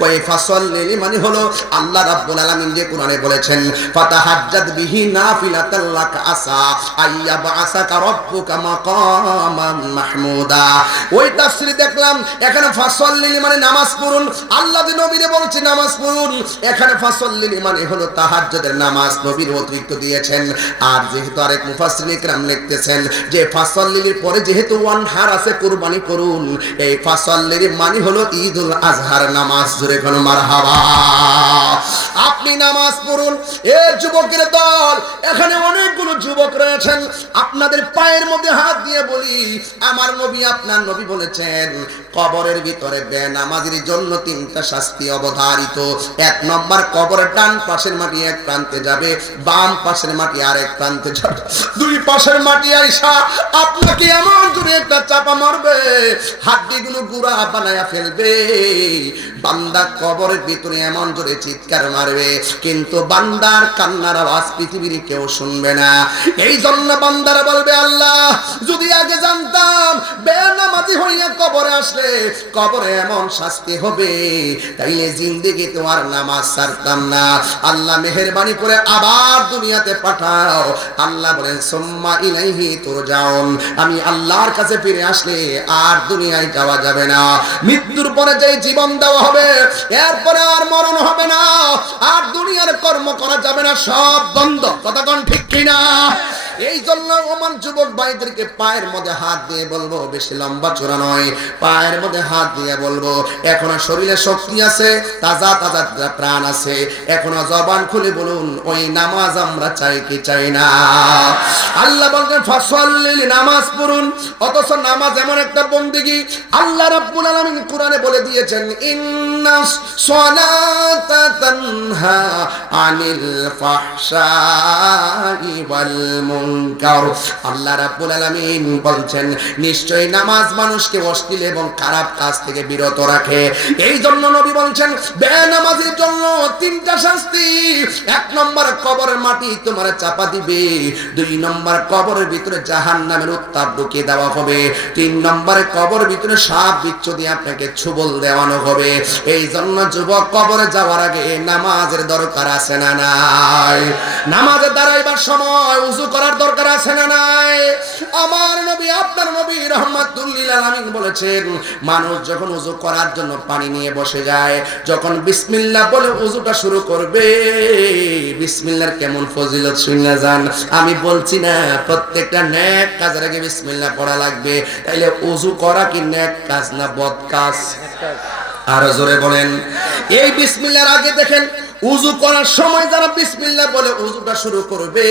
কয় ফাসাল্লি মানে হলো আল্লাহ রাব্বুল আলামিন যে কোরআনে বলেছেন ফাতাহাজ্জাদ বিহি নাফিলাতাল লাক আসা আইয়াবআসাকা রাব্বুকা মাকামান মাহমুদা। ওই তাফসীরে দেখলাম এখানে ফাসাল্লি মানে নামাজ পড়ুন, আল্লাহ যে নবীরে বলছে নামাজ পড়ুন, এখানে ফাসাল্লি মানে হলো তাহাজ্জুদের নামাজ নবীর অতিরিক্ত দিয়েছেন। আর যেহেতু আরেক মুফাসসিরিন ইকরাম লিখতেছেন যে ফাসাল্লির পরে যেহেতু ওয়ানহার আছে কুরবানি করুন, এই ফাসাল্লির মানে হলো ঈদুল আজহার নামাজ। জোরে কোনো মারহাবা। আপনি নামাজ পড়ুন। এ যুবকের দল, এখানে অনেকগুলো যুবক রয়েছেন, আপনাদের পায়ের মধ্যে হাত দিয়ে বলি আমার নবী আপনার নবী বলেছেন কবরের ভিতরে বেনামাজির জন্য 3টা শাস্তি অবধারিত। 1 নম্বর, কবরের ডান পাশের মাটি এক প্রান্তে যাবে, বাম পাশের মাটি আরেক প্রান্তে যাবে। 2 পাশের মাটি আইসা আপনাকে এমন জোরে একটা চাপা মারবে, হাড্ডিগুলো গুঁড়া বানায়া ফেলবে। বান্দা কবরের ভিতরে এমন জোরে চিৎকার মারবে, কিন্তু বান্দার কান্নার আওয়াজ পৃথিবীর কেউ শুনবে না। এই জন্য বান্দারা বলবে আল্লাহ যদি আগে জানতাম বেনামাজি হইয়া কবরে আসলে কবরে এমন শাস্তি হবে, তাইলে জিন্দেগি তোমার নামাজ ছাড়তাম না। আল্লাহ মেহেরবানি করে আবার দুনিয়াতে পাঠাও। আল্লাহ বলেন সুম্মা ইলাইহি তুরজাউন, আমি আল্লাহর কাছে ফিরে আসলে আর দুনিয়ায় যাওয়া যাবে না। মৃত্যুর পরে যে জীবন দেওয়া হবে, এরপরে আর মরণ হবে না, আর দুনিয়ার কর্ম করা যাবে না, সব বন্ধ। কথা কোন ঠিক কিনা? এই জন্য ওমান যুবক ভাইদেরকে পায়ের মধ্যে হাত দিয়ে বলবো, বেশি লম্বা চূড়া নয়, পায়ের মধ্যে হাত দিয়ে বলবো এখনো শরীরে শক্তি আছে, তাজা তাজা প্রাণ আছে, এখনো জবান খুলে বলুন ওই নামাজ আমরা চাই কি চাই না? আল্লাহ বলেন ফাসাল্লি, নামাজ পড়ুন। অথচ নামাজ এমন একটা বন্দেগী, আল্লাহ রাব্বুল আলামিন কোরআনে বলে দিয়েছেন ইন্নাস সালাতা তানহা আনিল ফাহশাই ওয়াল মুনকার। আল্লাহ রাব্বুল আলামিন বলছেন নিশ্চয়ই নামাজ মানুষকে অশ্লীল এবং খারাপ কাজ থেকে বিরত রাখে। এই জন্য নবী বলছেন বেনামাজির জন্য 3টা শাস্তি। 1 নম্বর, কবরের মাটি তোমার চাপা দিবে। 2 নম্বর, কবরের ভিতরে জাহান্নামের উত্তাপ ঢুকিয়ে দেওয়া হবে। 3 নম্বরে, কবরের ভিতরে সাপ বিচ্ছু দিয়ে আপনাকে ছুবল দেওয়ানো হবে। এই জন্য যুবক, কবরে যাওয়ার আগে নামাজের দরকার আছে না নাই? নামাজে দাঁড়াইবার সময় উযু করার দরকার আছে না নাই? আমার নবী আপনার নবী রাহমাতুল লিল আলামিন বলেছেন মানুষ যখন উযু করার জন্য পানি নিয়ে বসে যায়, যখন বিসমিল্লাহ বলে উযুটা শুরু করবে, বিসমিল্লাহর কেমন ফজিলত শুনে যান। আমি বলছি না প্রত্যেকটা নেক কাজের আগে বিসমিল্লাহ পড়া লাগবে, তাইলে উযু করা কি নেক কাজ না বদ কাজ? আর জোরে বলেন। এই বিসমিল্লাহর আগে দেখেন উযু করার সময় যারা বিসমিল্লাহ বলে উযুটা শুরু করবে,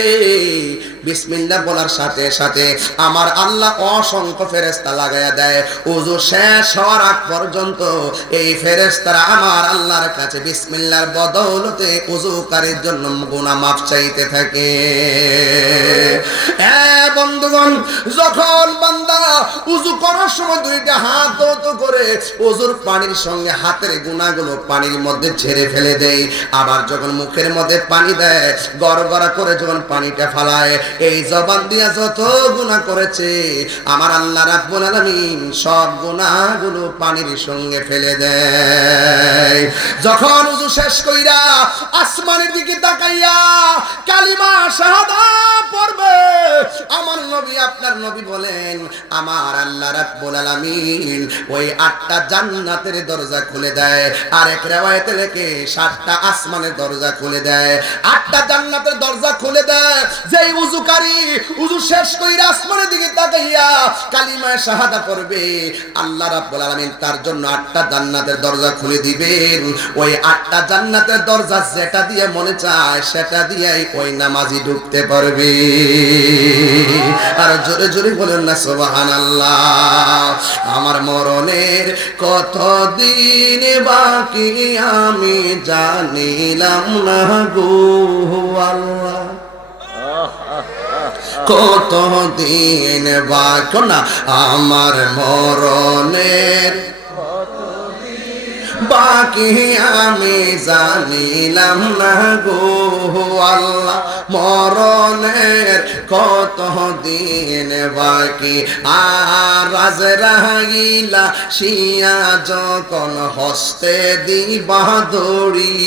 বিসমিল্লাহ বলার সাথে সাথে আমার আল্লাহ অসংখ্য ফেরেশতা লাগায়া দেয়। উযু শেষ হওয়ার আগ পর্যন্ত এই ফেরেশতারা আমার আল্লাহর কাছে বিসমিল্লাহর বদৌলতে উযুকারীর জন্য গুনাহ মাফ চাইতে থাকে। বন্ধুগণ, যখন বান্দা উযু করার সময় 2টা হাত তো করে উযুর পানির সঙ্গে হাতের গুনাহগুলো পানির মধ্যে ঝেড়ে ফেলে দেয়, আবার যখন মুখের মধ্যে পানি দেয় গড়গড়া করে যখন পানিটা ফালায়, এই জবান দিয়া যত গুনাহ করেছে আমার আল্লাহ রাব্বুল আলামিন সব গুনাহগুলো পানির সঙ্গে ফেলে দেয়। যখন ওযু শেষ কইরা আসমানের দিকে তাকাইয়া কালিমা শাহাদাত পড়বে, আমার নবী আপনার নবী বলেন আমার আল্লাহ রাব্বুল আলামিন ওই 8টা জান্নাতের দরজা খুলে দেয়। আর এক riwayate লেখে 7টা আসমানের দরজা খুলে দেয়, 8টা জান্নাতের দরজা খুলে দেয়। যেই উযুকারী উযু শেষ কইরা আসমানের দিকে তাকাইয়া কালিমা শাহাদাত পড়বে, আল্লাহ রাব্বুল আলামিন তার জন্য 8টা জান্নাতের দরজা খুলে দিবেন। ওই 8টা জান্নাতের দরজা যেটা দিয়ে মনে চায় সেটা দিয়েই ওই নামাজি ঢুকতে পারবে। আর জোরে জোরে বলেন না সুবহানাল্লাহ। আমার মরণের কতদিন বাকি আমি জানিলাম না গো আল্লাহ, কতদিন বাকি না আমার মরণের বাকি আমি জানিলাম না গো আল্লাহ, মরণের কত দিন বাকি। আর আজরাইলা শিয়া যখন হস্তে দিবা দড়ি,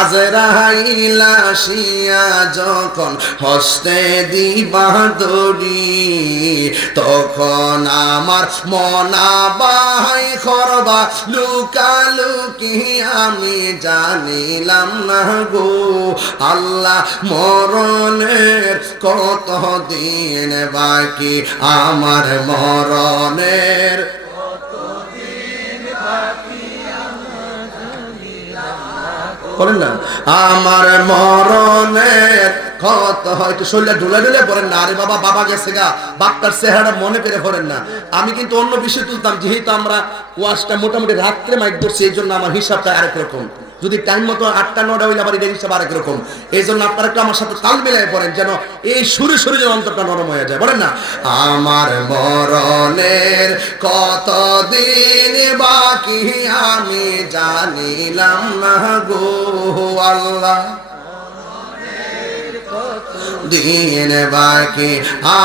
আজরাইলা শিয়া যখন হস্তে দিবা দড়ি, তখন আমার মনা বাহাই করবা লুকালুকি আমি জানিলাম না গো আল্লাহ মরণের কত দিন বাকি, আমার মরণের বলেন না আমার মরণের কত। হয়তো শরীরে ঢুলে ঢুলে পড়েন না, আরে বাবা বাবা গেছে গা, বাপটার চেহারা মনে করে পড়েন না। আমি কিন্তু অন্য বিষয় তুলতাম, যেহেতু আমরা ওয়াজটা মোটামুটি রাত্রে মাইক করছি, এই জন্য আমার হিসাবটা আরেক রকম। যদি টাইম মতো 8টা-9টা হইলে আবার এটার হিসাব আরেক রকম। এই জন্য আপনারা একটু আমার সাথে তাল মিলাই পড়েন, যেন এই সুরে সুরে যেন অন্তরটা নরম হয়ে যায়। বলেন না আমার মরণের কত দিন বাকি আমি জানিলাম না গো আল্লাহ, দিন বাকি।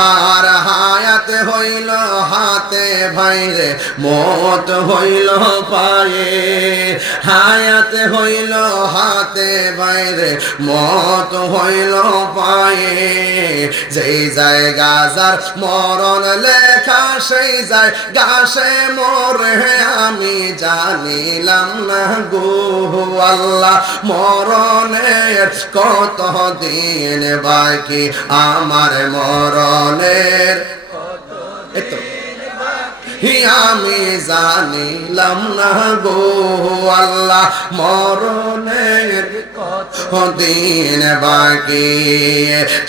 আর হায়াত হইল হাতে ভাইরে, মত হইল পায়ে, হায়াত হইল হাতে ভাইরে, মত হইল পায়ে। যেই জায়গা যার মরণ লেখা সেই জায়গা সে মরে আমি জানিলাম না গো আল্লাহ, মরণের কত দিন বাকি, আমার মরণের আমি জানিলাম না গো আল্লাহ, মরণের কত দিন বাকি।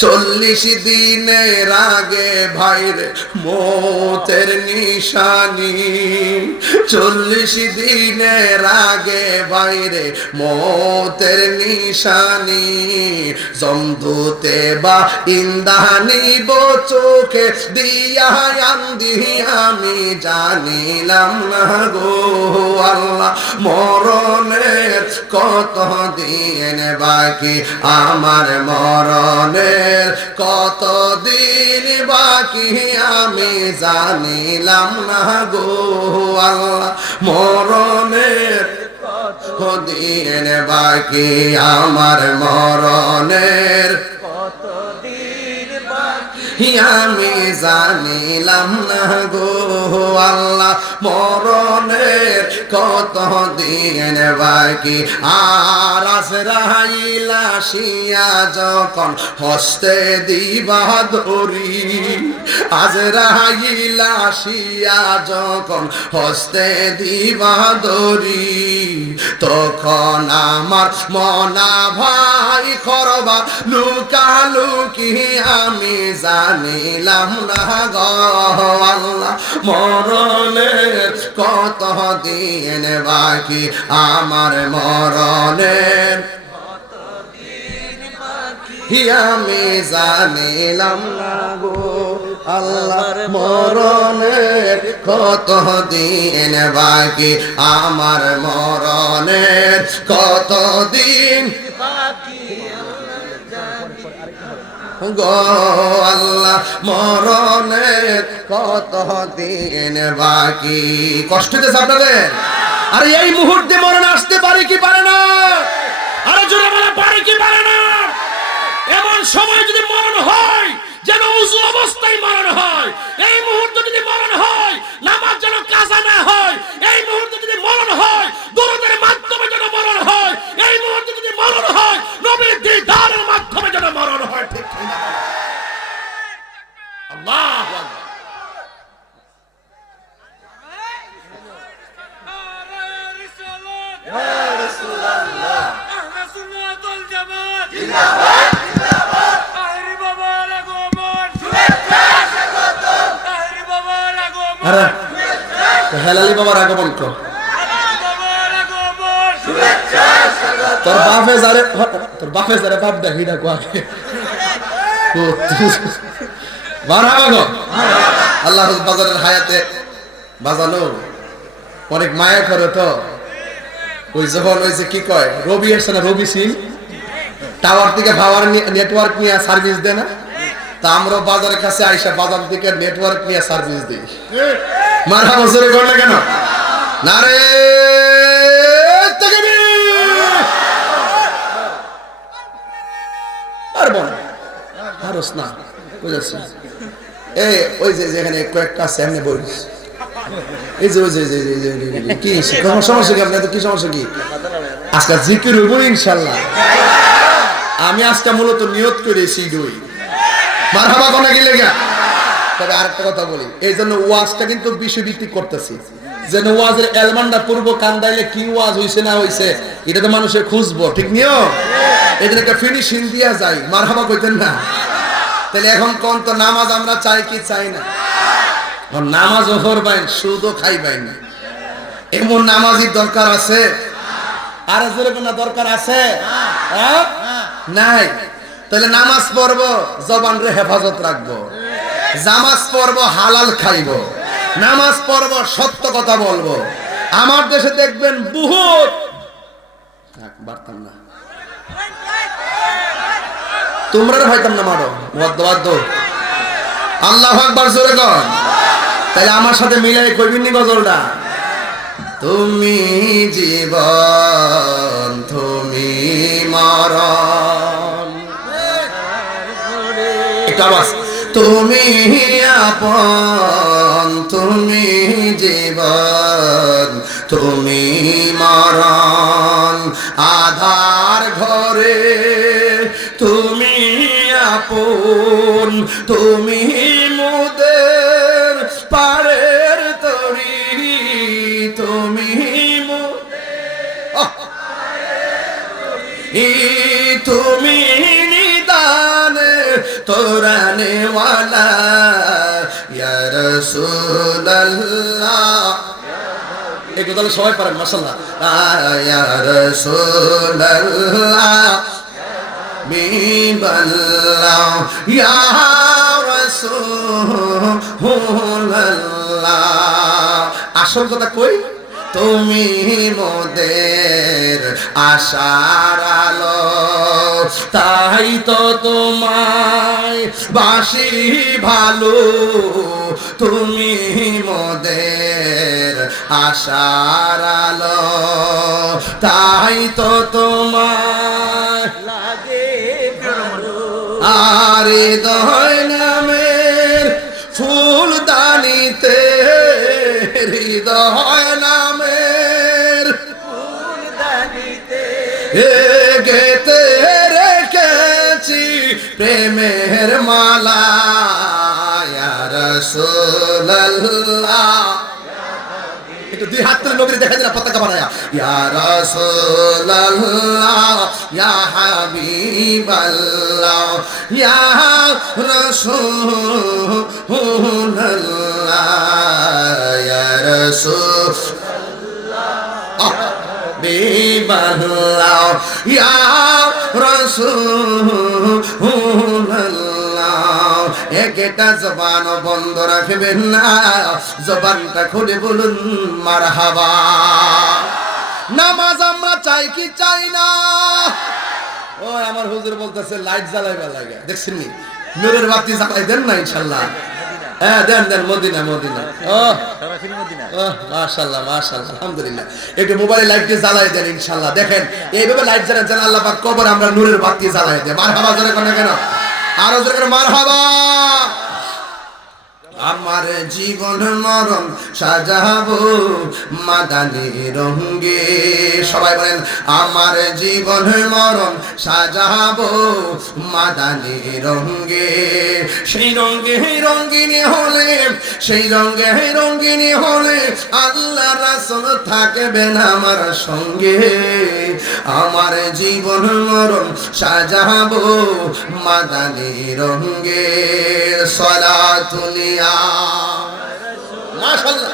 40 দিনের আগে ভাইরে মৌতের নিশানি, 40 দিনের আগে ভাইরে মৌতের নিশানি। জমদূতে বা ইন্দানি বো চোখে দিয়া আন্দি আমি জানিলাম না গো আল্লাহ, মরণের কত দিন বাকি, আমার মরণের কত দিন বাকি আমি জানিলাম না গো আল্লাহ, মরণের কত দিন বাকি, আমার মরণের আমি জানিলাম না গো আল্লাহ, মরণের কত দিন বাকি। আর আজরাইল আসিয়া যখন হস্তে দিবা দড়ি, আজরাইল আসিয়া যখন হস্তে দিবা দড়ি, তখন আমার মনা ভাই করবা লুকালুকি আমি জানিলাম না গো আল্লাহ, মরণের কত দিন বাকি, আমার মরণের আমি জানিলাম না গো আল্লাহ, মরণের কত দিন বাকি, আমার মরণের কত দিন গো আল্লাহ, মরণের কত দিন বাকি। কষ্ট হচ্ছে আপনাদের? আরে এই মুহূর্তে মরণ আসতে পারে কি পারে না? আরে জোরে বলা পারে কি পারে না? এমন সময় যদি মরণ হয় যেন উযু অবস্থায় মরণ হয়, এই মুহূর্তে যদি মরণ হয় নামাজ যেন কাজা না হয়, এই মুহূর্তে যদি মরণ হয় দরুদের মাধ্যমে যেন মরণ হয়, এই মুহূর্তে যদি মরণ হয় নবীর দিদারের মাধ্যমে যেন মরণ হয়। ঠিক কিনা? আল্লাহু আকবার। ইয়া রাসূলুল্লাহ আহলে সুন্নাত ওয়াল জামাত জিন্দাবাদ জিন্দাবাদ। আহরি বাবার আগমন শুভেচ্ছা স্বাগতম, আহরি বাবার আগমন শুভেচ্ছা, হেলালি বাবার আগমন তো তোর বাপে যারে বাপ দেখি না কোয়াকে বানাবো আল্লাহ বাজারের হায়াতে বাজানো অনেক মায়া করে। তো ওই যখন ওই যে কি কয় রবি আসছে না, রবি সিং টাওয়ার থেকে পাওয়ার নেটওয়ার্ক নিয়ে সার্ভিস দেয় না, তা আমরা বাজারের কাছে আইসা বাজার থেকে নেটওয়ার্ক নিয়ে সার্ভিস দিই। মারহাবা জোরে করলে কেন? নারে তাকবীর! আর বল হারস না বুঝাচ্ছি। এই ওই যে যেখানে কয়েকটা সামনে বলিস, এই যে ওই যে কি সমস্যা কি? আপনাদের কি সমস্যা কি? আজকে জিকির হইব ইনশাআল্লাহ। আমি আজকে মূলত নিয়ত করেছি দুই মারহাবা কোনা গেলে গা। তবে আরেকটা কথা বলি, এই জন্য ওয়াজটা কিন্তু বিষয়ভিত্তিক করতেছি, যেন ওয়াজের এলমানটা পূর্ব কান্দাইলে কি ওয়াজ হইছে না হইছে এটা তো মানুষের খুঁজবো, ঠিক নিও। এই জন্য একটা ফিনিশিং দিয়া যায়, মারহাবা কইতেন না? তাহলে এখন কোন তো নামাজ আমরা চাই কি চাই না? নামাজও পড়বেন, সুদও খাইবেন, এমন নামাজের দরকার আছে? আর যেরকম না দরকার আছে? নাই। তাহলে নামাজ পড়বো, জবান রে হেফাজত রাখবো, নামাজ পড়বো হালাল খাইবো, নামাজ পড়বো সত্য কথা বলবো। আমার দেশে দেখবেন বহুত বাড়তাম না, তোমরা হয়তাম না মারো বাদ্য আল্লাহু আকবার জোরে কর। তাহলে আমার সাথে মিলাই কইবেন নি গজলটা? তুমি জীবন তুমি মরণ, একটা আওয়াজ, তুমি আপন তুমি জীবন তুমি মরণ, আধার ঘরে তুমি আপন তুমি মোদের পারের তরি, তুমি তুমি নিদানে তোরানে ওয়ালা ইয়া রাসূলুল্লাহ। একটু তাহলে সবাই পারেন মাশাআল্লাহ। ইয়া রাসূলুল্লাহ বিবাল্লাহ ইয়া রাসূলুল্লাহ। আসল কথা কই, তুমি মোদের আশার আলো, তাই তো তোমায় বাসি ভালো, তুমি মোদের আশার আলো, তাই তো তোমায় লাগে আর হৃদয় নামের ফুলদানিতে, হৃদয় নামের ফুলদানিতে গেতে রেখেছি প্রেমের মালা, ইয়া রাসূলুল্লাহ। একটু দুই হাত তুলে নবীর দেখা দিলা পতাকা বানায়া, ইয়া রাসূলুল্লাহ ইয়া হাবিবাল্লাহ ইয়া রাসূলুল্লাহ ইয়া রাসূলুল্লাহ হাবিবাল্লাহ ইয়া রাসূলুল্লাহ। একটা জবান বন্ধ রাখবেন না, জবানটা খুলে বলুন মারহাবা। নামাজ আমরা চাই কি চাই না? ও আমার হুজুর বলতেছে লাইট জ্বালাইবা লাগে, দেখছেন নি নূরের বাতি জ্বালাই দেন না ইনশাআল্লাহ। হ্যাঁ দেন দেন, মদিনা মদিনা। ও সরাসরি মদিনা। ও মাশাআল্লাহ মাশাআল্লাহ আলহামদুলিল্লাহ। একটু মোবাইলে লাইটটি জ্বালাই দেন ইনশাআল্লাহ। দেখেন এইভাবে লাইট জ্বালান যেন আল্লাহ পাক কবরে আমরা নূরের বাতি জ্বালাই দেয়। মারহাবা জোরে কোন কেন? আরো জোরে করে মারহাবা। আমার জীবন মরণ সাজাবো মাদানী রঙে, সবাই বলেন আমার জীবন মরণ সাজাবো মাদানী রঙে। সেই রঙে রঙিনী হলে, সেই রঙে রঙিনী হলে আল্লাহ রাসূল থাকবেন আমার সঙ্গে। আমার জীবন মরণ সাজাবো মাদানী রঙে। সালাতুলিয়া মাশাআল্লাহ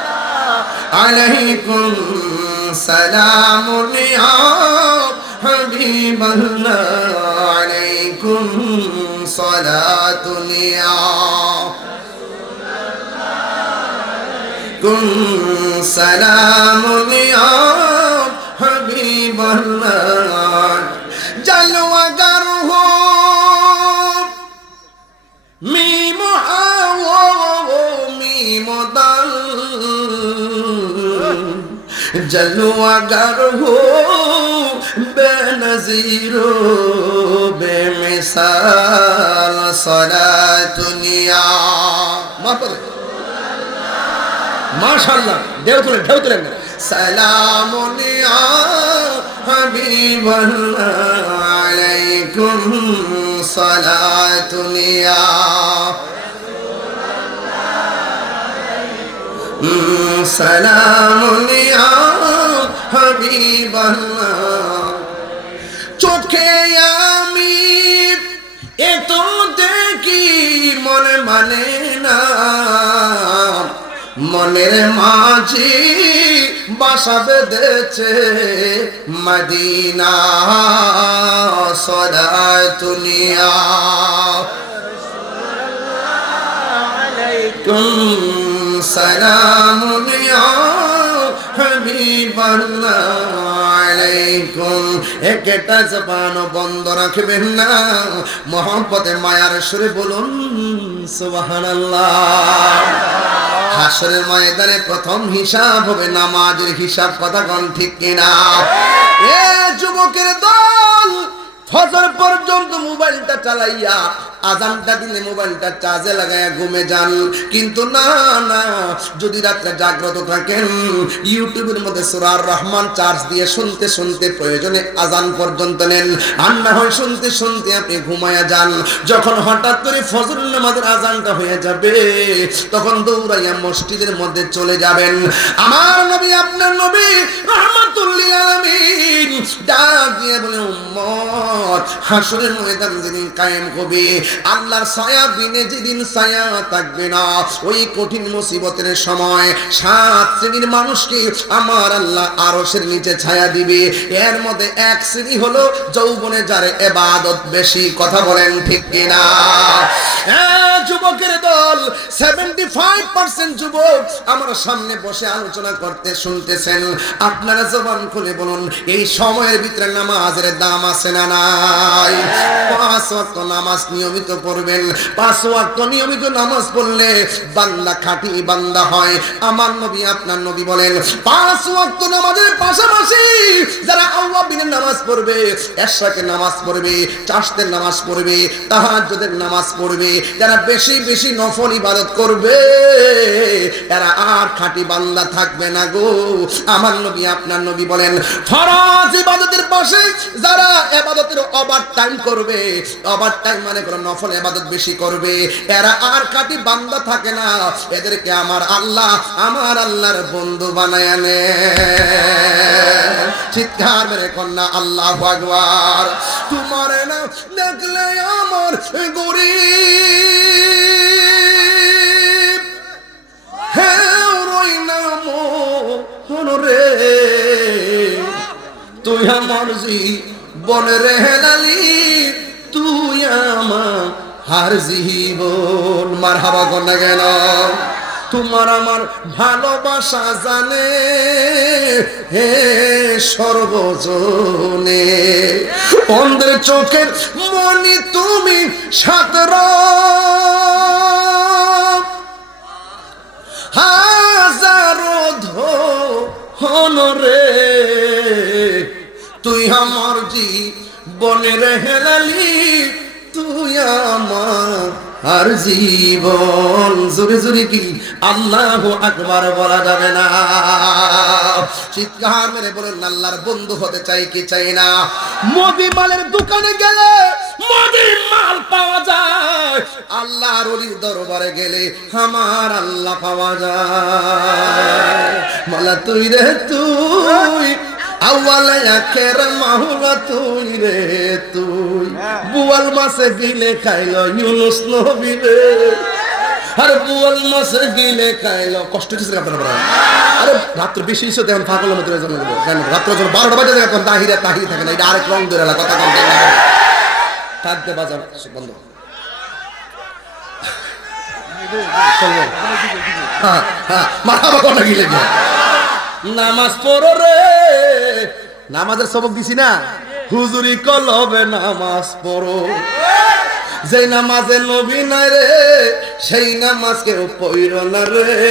আলাইকুম সালামুন ইয়া হাবিবাল্লাহ আলাইকুম সালাতুন ইয়া কুম সালামুন ইয়া হাবিবাল্লাহ জালওয়াগার হো जलवागर हो बेनज़ीर बेमिसाल सलातुनिया माशाअल्लाह ढेउ तुलें सलामुनिया हबीबल्लाह अलैकुम सलातुनिया सलामुनिया हबीबल्लाह चोखे आमी এত দেখি মনে মানে না মনের মাঝে বাসা বেঁধেছে মদিনা সলাতুনিয়া আলাইকুম সালামুনিয়া হাবিবাল্লাহ আলাইকুম একটা জবান বন্ধ রাখবেন না মোহাম্মতে মায়ার সুরে বলুন সুবহানাল্লাহ হাসরের ময়দানে প্রথম হিসাব হবে নামাজের হিসাব কথা কোন ঠিক কিনা এ যুবকের দল ফজর পর্যন্ত মোবাইলটা চালাইয়া আজানটা দিলে মোবাইলটা চার্জে লাগায়া ঘুমে যান কিন্তু না না যদি রাতে জাগ্রত থাকেন ইউটিউবের মধ্যে সূরা আর রহমান চার্জ দিয়ে শুনতে শুনতে প্রয়োজনে আজান পর্যন্ত নেন আর না হয় শুনতে শুনতে আপনি ঘুমায়া যান যখন হঠাৎ করে ফজর নামাজের আজানটা হয়ে যাবে তখন দৌড়াইয়া মসজিদের মধ্যে চলে যাবেন আমার নবী আপনার নবী রাহমাতুল লিল আলামিন ডাক দিয়ে বলে উম্মত হাসরের ময়দান যেদিন কায়েম হবে আল্লাহর ছায়া বিনে যেদিন ছায়া থাকবে না ওই কঠিন মুসিবতের সময় 7 শ্রেণীর মানুষকে আমার আল্লাহ আরশের নিচে ছায়া দিবে এর মধ্যে এক শ্রেণী হলো যৌবনে যার ইবাদত বেশি কথা বলেন ঠিক কিনা যুবকের দল 75% যুবক আমার সামনে বসে আলোচনা করতে শুনতেছেন আপনারা জবান খুলে বলুন এই সময়ের ভিতরে নামাজের দাম আছে না নাই 5 ওয়াক্ত নামাজ নিয়মিত পড়বেন 5 ওয়াক্ত নিয়মিত নামাজ পড়লে বান্দা খাঁটি বান্দা হয় আমার নবী আপনার নবী বলেন 5 ওয়াক্ত নামাজের পাশাপাশি যারা আওয়াবিনের নামাজ পড়বে এশরাকের নামাজ পড়বে চাশতের নামাজ পড়বে তাহাজ্জুদের নামাজ পড়বে যারা বেশি বেশি নফল ইবাদত করবে এরা আর খাঁটি বান্দা থাকবে না গো আমার নবী আপনার নবী বলেন ফরজ ইবাদতের পাশে যারা ইবাদতের ওভার টাইম করবে ওভার টাইম মানে কোন নফল ইবাদত বেশি করবে এরা আর খাঁটি বান্দা থাকে না এদেরকে আমার আল্লাহর বন্ধু বানায় নেন চিৎকার মেরে কন্যা আল্লাহু আকবার তোমার না দেখলে আমার গরিব হে রই না মন রে তুই আমার জীবনের হেলালি তুই আমার হার জীবন মারহাবা কন্যা গেল তোমার আমার ভালোবাসা জানে হে সর্বজনে অন্ধের চোখের মনি তুমি সাতর হাজারো ধন রে তুই আমার জীবনের হেলালি তুই আমার আর জীবন জোরে জোরে কি আল্লাহু আকবার বলা যাবে না চিৎকার মেরে বলেন আল্লাহর বন্ধু হতে চাই কি চাই না মুদি মালের দোকানে গেলে মুদি মাল পাওয়া যায় আল্লাহর ওলির দরবারে গেলে আমার আল্লাহ পাওয়া যায় মালা তুই রে তুই আওয়ালে আখের মাহুলা তুই রে তুই বুয়াল মাছে গিলে খাইলো ইউনুস নবী রে আরে বুয়াল মাছে গিলে খাইলো কষ্ট হচ্ছে আপনারা আরে রাত্র বেশি হইছে দেখেন পাগলের মতো জন্য জানেন রাত্র যখন 12টা বাজে দেখেন তাহিরি থাকে না এটা আরেক রং ধরে না কথা কম না থাকতে বাজার বন্ধ হ্যাঁ হ্যাঁ মাথাবা কোন গিলে গিয়া নামাজ পড়ো রে নামাজের সবক দিছি না হুজুরি কলবে নামাজ পড়ো যেই নামাজে নবী নাই রে সেই নামাজ কেউ পড়ো না রে।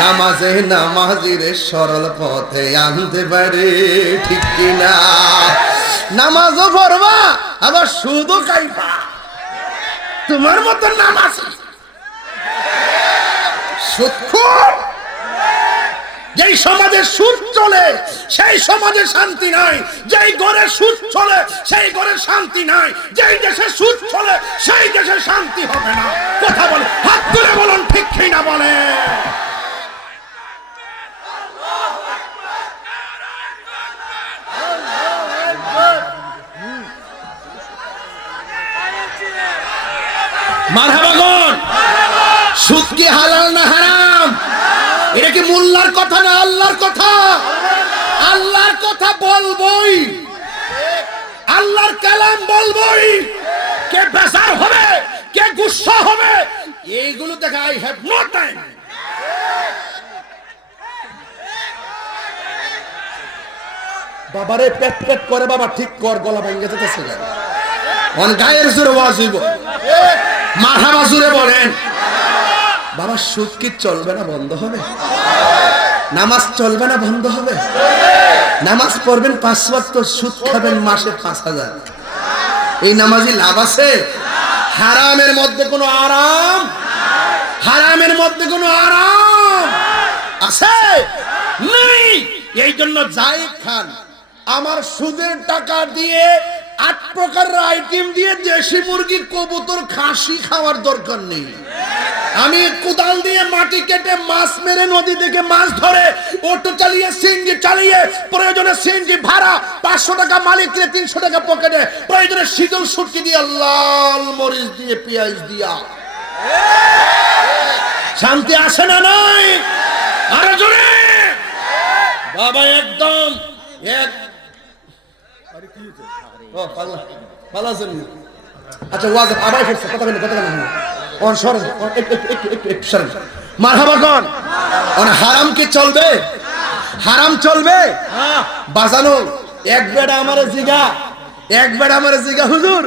নামাজে নামাজির সরল পথে আনতে পারে, ঠিক কিনা? নামাজও পড়বা আবার সুদও খাইবা, তোমার মতো নামাজ সুদখোর। যেই সমাজে সুদ চলে সেই সমাজে শান্তি নাই, যেই ঘরে সুদ চলে সেই ঘরে শান্তি নাই, যেই দেশে সুদ চলে সেই দেশে শান্তি হবে না। কথা বলে হাত তুলে বলুন, ঠিক কি না বলে? মারহাবা কোন? সুদ কি হালাল না হারাম? এটা কি মোল্লার কথা না আল্লাহর কথা? আল্লাহর কথা বলবই, আল্লাহর কালাম বলবই। কে বেজার হবে, কে গুসা হবে, এইগুলো দেখে আই হ্যাভ নো টাইম। বাবারে পেট পেট করে, বাবা ঠিক কর, গলা ভেঙে যেতেছে। অন গায়ের জোরে ওয়াজ হইব, মারহাবা জোরে বলেন। বাবা সুদ কি চলবে না বন্ধ হবে? নামাজ চলবে না বন্ধ হবে? নামাজ পড়বেন 5 ওয়াক্ত, সুদ খাবেন মাসে 5000, এই নামাজি লাভ আছে? হারামের মধ্যে কোনো আরাম, হারামের মধ্যে কোনো আরাম আছে? নেই। এই জন্য যাই খান, আমার সুদের টাকা দিয়ে 8 প্রকারের আইটেম দিয়ে দেশি মুরগি, কবুতর, খাসি খাওয়ার দরকার নেই। আমি কোদাল দিয়ে মাটি কেটে মাছ মেরে নদী থেকে মাছ ধরে অটো চালিয়ে সিএনজি চালিয়ে প্রয়োজনে সিএনজি ভাড়া 500 টাকা মালিককে, 300 টাকা পকেটে, প্রয়োজনে শীতল সুটকি দিয়ে লাল মরিচ দিয়ে পেঁয়াজ দিয়া শান্তি আসে না? নাই? আরো জোরে বাবা, একদম এক। ও পাল্লা পাল্লা জন্য। আচ্ছা ওয়াজ আবার ফিরছে, কথা বলে কথা বলে অন সরেন, একটু সরেন। মারহাবা কোন? অন হারাম কি চলবে? হারাম চলবে? বাজানো এক বেড়া আমারে জিগা, এক বেড়া আমারে জিগা, হুজুর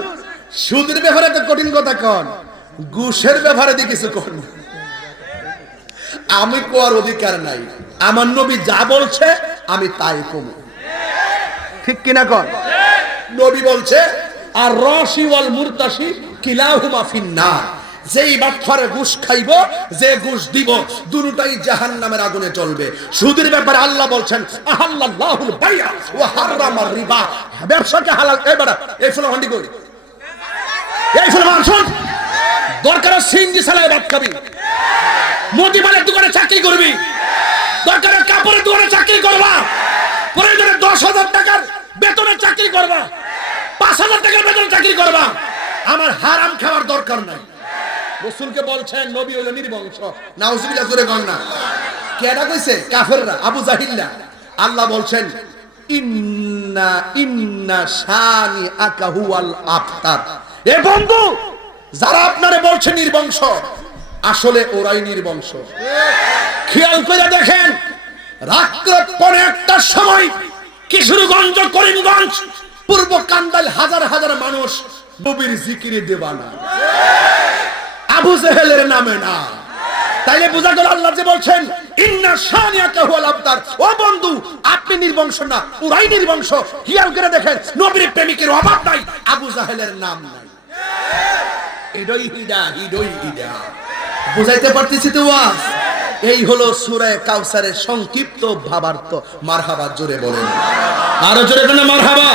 সুদের ব্যাপারে তো কঠিন কথা কোন, ঘুষের ব্যাপারে দি কিছু কোন। আমি কোয়ার অধিকার নাই, আমার নবী যা বলছে আমি তাই কম, ঠিক কিনা কোন? নবী বলছে আর রশি ওয়াল মুরতাশি কিলাহুমা ফিন্নার। যেই বাটখারে ঘুষ খাইব, যে ঘুষ দিব, দুটোই জাহান্নামের আগুনে জ্বলবে। সুদের ব্যাপারে আল্লাহ বলছেন আহাল্লাল্লাহুল বাই'a ওয়া হারামার রিবা, ব্যবসাকে হালাল। এবারে এই ফুল হান্ডি করি, এই ফুল মান শুন, দরকার সিনজি চালায় ভাত খাবি, মুদিমালের দোকানে চাকরি করবি, দরকার কাপড়ের দোকানে চাকরি করবা, প্রয়োজনে 10,000 টাকার বেতনের চাকরি করবা, 5,000 টাকার বেতনের চাকরি করবা। আমার হারাম খাওয়ার দরকার নাই। রাসূলকে বলছেন নবী হইল নির্বংশ, নাউজুবিল্লাহ জোরে কর না। কেডা কইছে? কাফেররা, আবু জাহিলরা। আল্লাহ বলছেন ইন্না শানি আকা হুয়াল আবতার। এ বন্ধু, যারা আপনারে বলছে নির্বংশ, আসলে ওরাই নির্বংশ। খেয়াল করে দেখেন, রাত্র 1টার সময় কিশোরগঞ্জ, করিমগঞ্জ, পূর্ব কান্দাইল হাজার হাজার মানুষ নবীর জিকিরে দেওয়ানা, আবু জেহেলের নামে না। তাইলে বোঝা গেল আল্লাহ যে বলছেন ইন্না শানিয়াকা হুয়াল আবতার। ও বন্ধু, আপনি নির্বংশ না, ওরাই নির্বংশ। খেয়াল করে দেখেন, নবীর প্রেমিকের অভাব নাই, আবু জাহেলের নাম নাই। এডই হিদা, হিডই হিদা। বুঝাইতে পারতেছি তো ওয়াজ? এই হলো সূরা কাউসারের সংক্ষিপ্ত ভাবার্থ। মারহাবা জোরে বলেন, আরো জোরে বলেন মারহাবা।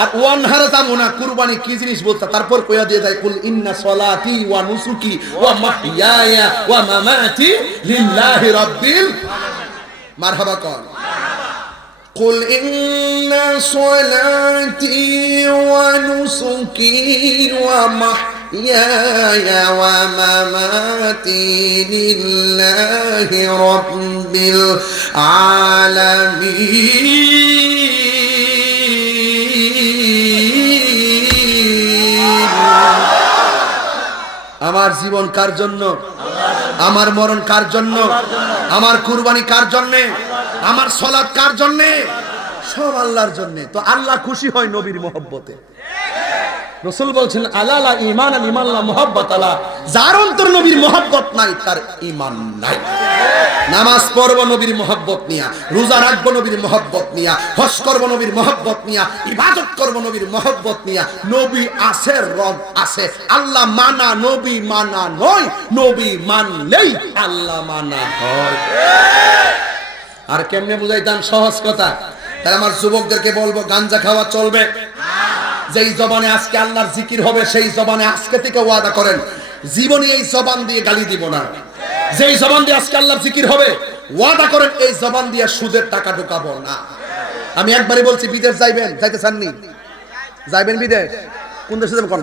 আর ওয়ান হারাতামুনা, কুরবানি কি জিনিস বলতা, তারপর কইয়া দিয়ে যায় কুল ইন্না সলাতি ওয়া নুসুকি ওয়া মাহইয়ায়া ওয়া মামাতি লিল্লাহি রাব্বিল। মারহাবা কোন? কুল ইন্না সলাতি ওয়া নুসুকি ওয়া মাহইয়ায়া ওয়া মামাতি লিল্লাহি রাব্বিল আলামিন। আমার জীবন কার জন্য? আমার মরণ কার জন্য? আমার কুরবানি কার জন্য? আমার সালাত কার জন্য? সব আল্লাহর জন্য। তো আল্লাহ খুশি হয় নবীর মহব্বতে। রাসূল বলছেন আলালা ঈমান আল ঈমান লা মুহাব্বাত আলা, যার অন্তর নবীর মুহাব্বত নাই তার ঈমান নাই। নামাজ পড়ব নবীর মুহাব্বত নিয়া, রোজা রাখব নবীর মুহাব্বত নিয়া, হজ করব নবীর মুহাব্বত নিয়া, ইবাদত করব নবীর মুহাব্বত নিয়া। নবী আছে, রব আছে, আল্লাহ মানা নবী মানা নয়, নবী মানলেই আল্লাহ মানা হয়। আর কেমনে বুঝাইতাম? সহজ কথা। তাহলে আমার যুবকদেরকে বলবো, গাঞ্জা খাওয়া চলবে না। যেই জবানে আজকে আল্লাহর জিকির হবে সেই জবানে আজকে থেকে ওয়াদা করেন জীবনে এই জবান দিয়ে গালি দিব না। যেই জবান দিয়ে আজকে আল্লাহর জিকির হবে ওয়াদা করেন এই জবান দিয়ে সুদের টাকা ঢোকাবো না। আমি একবারই বলছি, বিদেশ যাইবেন, যাইতে চাননি? যাইবেন বিদেশ? কোন দেশে যাবেন? কোন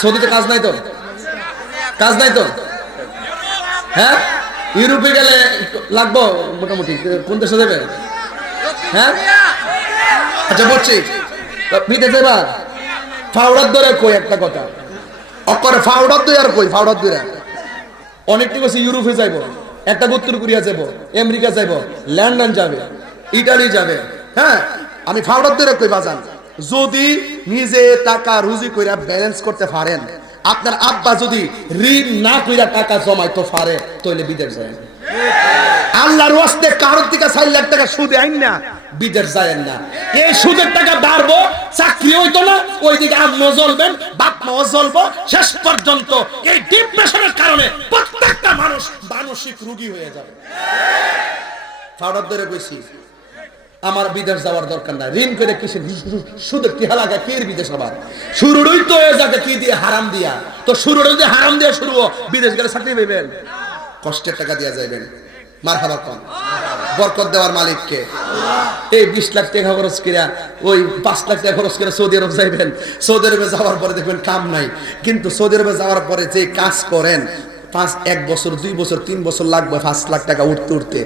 সৌদিতে কাজ নাই তো? কাজ নাই তো? হ্যাঁ, ইউরোপে গেলে লাগবো মোটামুটি। কোন দেশে যাবেন? হ্যাঁ, আচ্ছা বলছি বিদেশে যাবা। ফাউডার ধরে কই একটা কথা, অকরে ফাউডার দুই আর কই ফাউডার দুইরা অনেকটি বসে ইউরোপে যাইব, একটা উত্তর কোরিয়া যাব, আমেরিকা যাব, লন্ডন যাবে, ইটালি যাবে। হ্যাঁ, আমি ফাউডার ধরে কই বাজান, যদি নিজে টাকা রুজি কইরা ব্যালেন্স করতে পারেন, আপনার আব্বা যদি ঋণ না কইরা টাকা জমাইতে পারে তাহলে বিদেশ যায়। আল্লাহর ওয়াস্তে কারোর থেকে 4 লাখ টাকা সুদে আইন না বিদেশ যায় না। এই সুদের টাকা বাড়বো, চাকরি হইতো না, ওইদিকে আম্মা জ্বলবেন, বাপ মাও জ্বলবো, শেষ পর্যন্ত এই ডিপ্রেশনের কারণে প্রত্যেকটা মানুষ মানসিক রোগী হয়ে যাবে। ফাউডার ধরে কইছি আমার বিদেশ যাওয়ার দরকার নাই। ঋণ করে কিসের সুদের টিহা লাগা কি বিদেশ আবার শুরুই তো হয়ে যাবে কি দিয়ে? হারাম দিয়া। তো শুরুটা যদি হারাম দিয়া শুরু, বিদেশ গেলে চাকরি পাইবেন, কষ্টের টাকা দিয়া যাইবেন। মারহাবা কোন? বরকত দেওয়ার মালিক কে? এই 20 লাখ টাকা খরচ কইরা, ওই 5 লাখ টাকা খরচ করে সৌদি আরব যাইবেন। সৌদি আরবে যাওয়ার পরে দেখবেন কাম নাই, কিন্তু সৌদি আরবে যাওয়ার পরে যে কাজ করেন 1 বছর 2 বছর 3 বছর লাগবে 5 লাখ টাকা উঠতে উঠতে।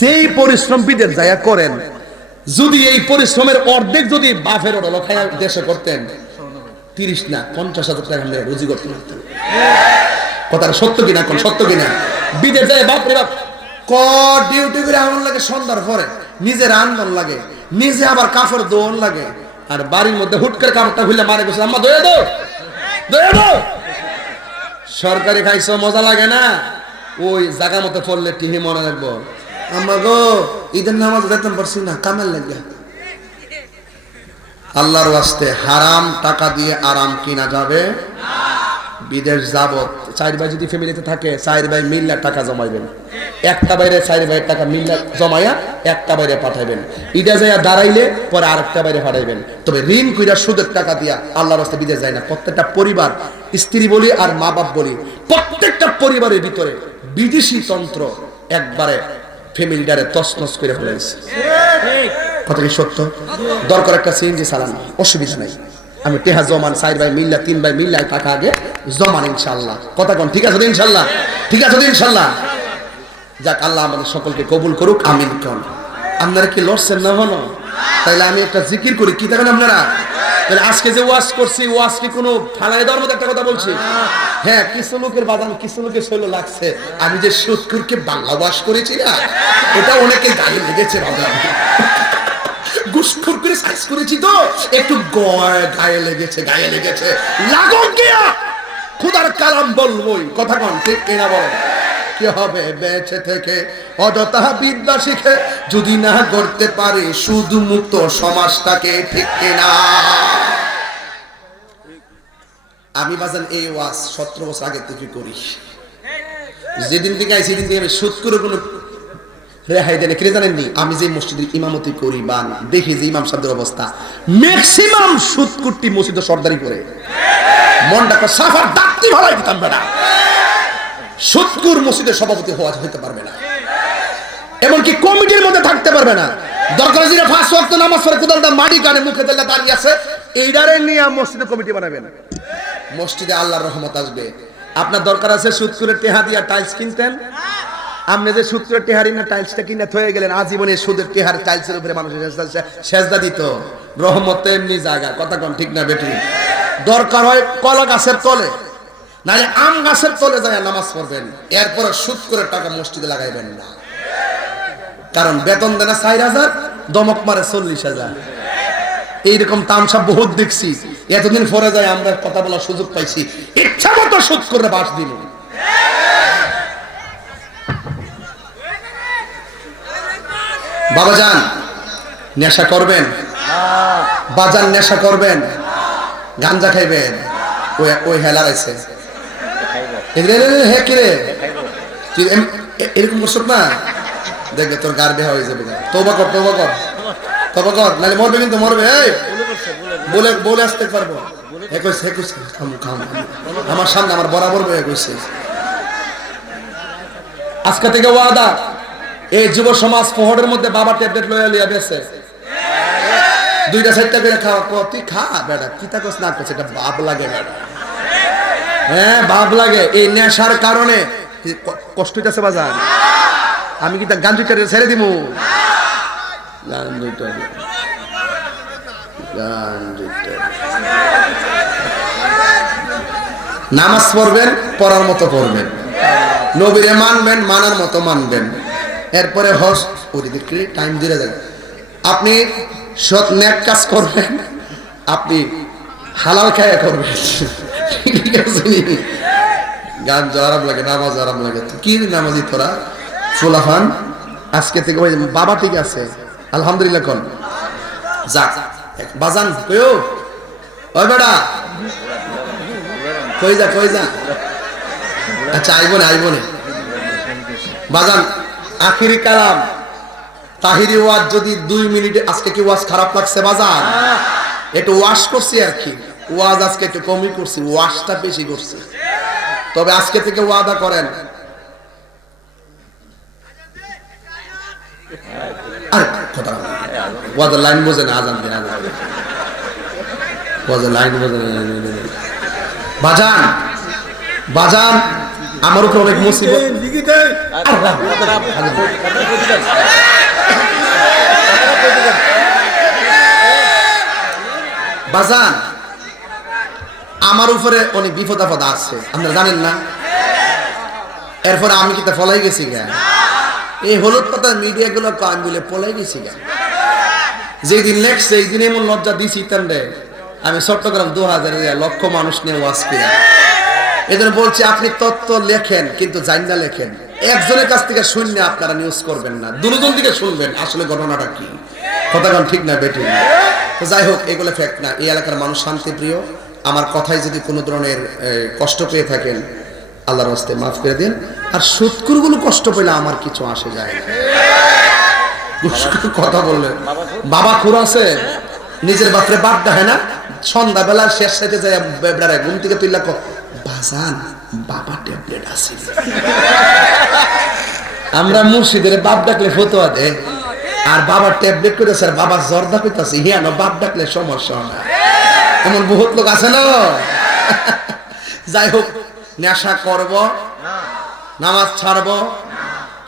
যেই পরিশ্রম বিদেশ যায়া করেন, যদি এই পরিশ্রমের অর্ধেক যদি বাফের ওটা খায়া দেশে করতেন, 30 না 50,000 টাকা আমরা রুজি করতে পারতাম। কথাটা সত্য কিনা? কোন সত্য কিনা? বিদেশ যায় বাপ রে বাপ ক ডিউটি করে আমন লাগে, সন্ধ্যার পরে নিজে রান্ধন লাগে, নিজে আবার কাপড় দোন লাগে, আর বাড়ির মধ্যে হুটকার কাপড়টা খুলে মারে গেছে, আম্মা ধুয়ে দাও, ধুয়ে দাও। সরকারি খাইছো, মজা লাগে না? ওই জায়গা মতো পড়লে টিহি মনে রাখবো, আম্মা গো ঈদের নামাজ বেতন পারছি না, কামের লাগে। আল্লাহর ওয়াস্তে হারাম টাকা দিয়ে আরাম কিনা যাবে না। বিদেশ যাব, 4 ভাই যদি ফ্যামিলিতে থাকে, 4 ভাই মিল্লা টাকা জমাইবেন, একটা বাইরে 4 ভাইয়ের টাকা মিল্লা জমাইয়া একটা বাইরে পাঠাইবেন। ইটা যাইয়া দাঁড়াইলে পরে আরেকটা বাইরে পাঠাইবেন। তবে ঋণ কইরা সুদের টাকা দিয়া আল্লাহর রাস্তায় বিদেশ যায় না। প্রত্যেকটা পরিবার, স্ত্রী বলি আর মা বাপ বলি, প্রত্যেকটা পরিবারের ভিতরে বিদেশি তন্ত্র একবারে ফ্যামিলিটারে তছনছ করে ফেলেছে। কথা কি সত্য? দরকার একটা সিএনজি চালান, অসুবিধা নাই। আমি টেহা জমান 4 ভাই মিল্লা 3 ভাই মিল্লা টাকা আগে জমান ইনশাআল্লাহ। কথা কোন ঠিক আছে? ইনশাআল্লাহ ঠিক আছে ইনশাআল্লাহ। যাক, আল্লাহ আমাদের সকলকে কবুল করুক, আমিন। কোন আপনারা কি লড়ছেন না হলো? তাইলে আমি একটা জিকির করি, কি দেখেন আপনারা? তাহলে আজকে যে ওয়াজ করছি, ওয়াজ কি কোনো ফালাই দেওয়ার মতো একটা কথা বলছি? হ্যাঁ, কিছু লোকের বাদান, কিছু লোকের শৈল লাগছে। আমি যে সুৎকুরকে বাংলা ওয়াজ করেছি না, এটা অনেকে গায়ে লেগেছে বাবা। গুসখুর করে সাইজ করেছি তো একটু গায়ে লেগেছে, গায়ে লেগেছে। লাগো গিয়া খোদার কালাম বলবোই। কথা কোন ঠিক কিনা বলেন? কি হবে বেঁচে থেকে অযথা বিদ্যা শিখে, যদি না করতে পারে সুদ মুক্ত সমাজটাকে, ঠিক কিনা? আমি বাজান এই ওয়াজ 17 বছর আগে থেকে করি। যেদিন থেকে আইছি সেদিন থেকে আমি সুদ করে কোনো রেহাই দেন কে জানেননি? আমি যে মসজিদের ইমামতি করি বা দেখি যে ইমাম সাহেবের অবস্থা, ম্যাক্সিমাম সুদ কুট্টি মসজিদে সর্দারি করে। মনটাকে সাফার দাঁতি ভালাই দিতাম বেটা। সুদকুর মসজিদের সভাপতি হওয়া হইতে পারবে না, এমনকি কমিটির মধ্যে থাকতে পারবে না। দরকার যেটা 5 ওয়াক্ত নামাজ পড়ে কোদালটা মাটি কানে মুখে দিলে দাঁড়িয়ে আছে, এইটারে নিয়ে মসজিদে কমিটি বানাবেন। মসজিদে আল্লাহর রহমত আসবে। আপনার দরকার আছে সুদকুরের টেহা দিয়া টাইলস কিনতেন, আপনি যে সুদকুরের টেহারি না টাইলসটা কিনে থয়ে গেলেন, আজীবনে সুদের টেহার টাইলসের উপরে মানুষের সেজদা দিত। রহমত তো এমনি জায়গা। কথা কোন ঠিক না বেটি? দরকার হয় কলা গাছের তলে, নাহলে আম গাছের তলে যায় নামাজ পড়বেন, এরপরে সুদ করে টাকা মসজিদে লাগাইবেন না। কারণ বেতন দেনা 4,000, দমক মারে 40,000। এইরকম তামসা বহুত দেখছি। এতদিন পরে যায় আমরা কথা বলার সুযোগ পাইছি, ইচ্ছা মতো সুদ করে বাস দিল। বাবাজান নেশা করবেন, বাজান নেশা করবেন, গাঞ্জা খাইবেন, ওই হেলার আছে এরকম করছ না, দেখবে তোর গার বেহা হয়ে যাবে। তওবা কর, তওবা কর, তওবা কর, নাহলে মরবে, কিন্তু মরবে। এই বলে বলে আসতে পারবো। আমার সামনে আমার বরাবর বয়ে কইছে। আজকে থেকে ওয়াদা, এই যুব সমাজ পোহরের মধ্যে বাবা ট্যাবলেট লইয়া লিয়া বেছে 2টা 4টা করে খাওয়া। তুই খা বেটা, কি তা কস না কস, এটা বাপ লাগে বেটা। হ্যাঁ বাপ লাগে। এই নেশার কারণে কষ্ট হইতেছে বাজার। আমি কি তা গান দুইটা ছেড়ে দিব? নামাজ পড়বেন, পড়ার মতো পড়বেন, নবীরে মানবেন, মানার মতো মানবেন। এরপরে হজ ওদিকে টাইম দিয়ে যাবে। আপনি সৎ নেক কাজ করবেন, আপনি হালাল খায়া করবেন। ঠিক আছে? গান আরাম লাগে, নামাজ আরাম লাগে। কি নামাজি তোরা ফুলাফান? আজকে থেকে ওই বাবা ঠিক আছে আলহামদুলিল্লাহ। কোন যাক বাজান কইও, ওই বেটা কই যা, কই যা। আচ্ছা আইব না, আইব না বাজান। আখিরি কালাম তাহিরি ওয়াজ যদি 2 মিনিটে, আজকে কি ওয়াজ খারাপ লাগছে বাজান? একটু ওয়াশ করছি আর কি, ওয়াজ আজকে একটু কমই করছি, ওয়াশটা বেশি করছি। তবে আজকে থেকে ওয়াদা করেন, ওয়াজের লাইন বোঝে না, আজান দিন, আজান ওয়াজের লাইন বোঝে না। বাজান বাজান আমার উপর অনেক মুসিবত। বাজান আমার উপরে অনেক বিপদ আপদ আছে, আপনারা জানেন না। এরপরে আমি কি তা ফলাই গেছি গা? এই হলুদ পাতার মিডিয়া গুলো আমি বলে পলাই গেছি গা। যেদিন লেখছে এই দিন এমন লজ্জা দিছি তান্ডে। আমি চট্টগ্রাম 2000 লক্ষ মানুষ নিয়ে ওয়াজ করি। এদের বলছি আপনি তত্ত্ব লেখেন, কিন্তু জাইনা লেখেন। একজনের কাছ থেকে শুনলে আপনারা নিউজ করবেন না, দুজন দিকে শুনবেন আসলে ঘটনাটা কি। কথাটা ঠিক না বেটি? তো যাই হোক, এগুলো ফ্যাক্ট না। এই এলাকার মানুষ শান্তিপ্রিয়। আমার কথায় যদি কোনো ধরনের কষ্ট পেয়ে থাকেন, আল্লাহর রাস্তায় মাফ করে দিন। আর সুৎকুরগুলো কষ্ট পেলে আমার কিছু আসে যায় না। কথা বললেন বাবা খুর আছে, নিজের বাপরে বাপ দেখে না। সন্ধ্যাবেলা শেষ সাইতে যায় বেবড়ারে ঘুম থেকে তুইলা বাজান বাবা ট্যাবলেট আছে। আমরা মুর্শিদের বাপ ডাকলে ফতোয়া দে, আর বাবার ট্যাবলেট করে স্যার বাবা জর্দা কইতাছে। হিয়া না, বাপ ডাকলে সমস্যা না। এমন বহুত লোক আছে না। যাই হোক, নেশা করব, নামাজ ছাড়ব,